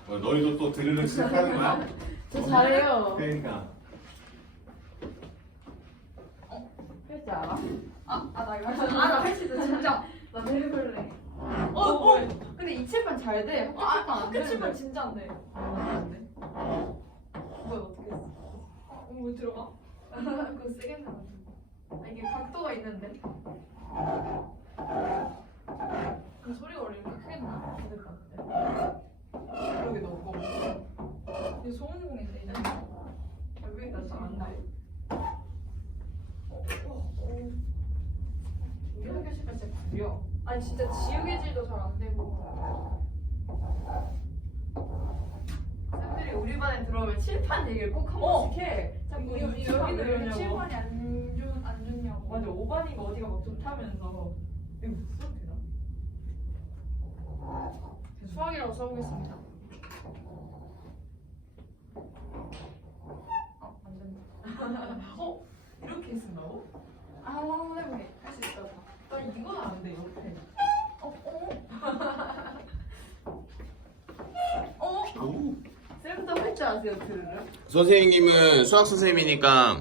너희도 또 들으는 시작하는 거야? 저 잘해요. 그러니까. 할 줄 알아? 나 이거 할 수 있어 진짜. 나 해볼래. 근데 이 칠판 잘 돼. 학교 칠판 진짜 안 돼. 안 돼. 이거 어떻게 했어? 왜 들어가? 그거 세게 나가. 이게 각도가 있는데. 그 소리가 원래 이렇게 크게 나. 여기 넣고. 이게 소음공인데 이제. 여기가 잘안 나. 우리 학교 칠판 진짜 구려. 아니 진짜 지우개질도 잘 안 되고. 쌤들이 우리 반에 들어오면 칠판 얘기를 꼭 한 번씩 해. 자꾸 여기는 왜 냐고 칠판이 안 좋냐고. 맞아 5반이가 어디가 막 좋다면서. 이거 써도 되나? 수학이라고 써보겠습니다. 안 된다. 이렇게 쓴다고? 한번 해보게. 할 수 있어. 나 이건 안 돼, 옆에. 오. 쌤도 할 줄 아세요, 들으려? 선생님은 수학 선생님이니까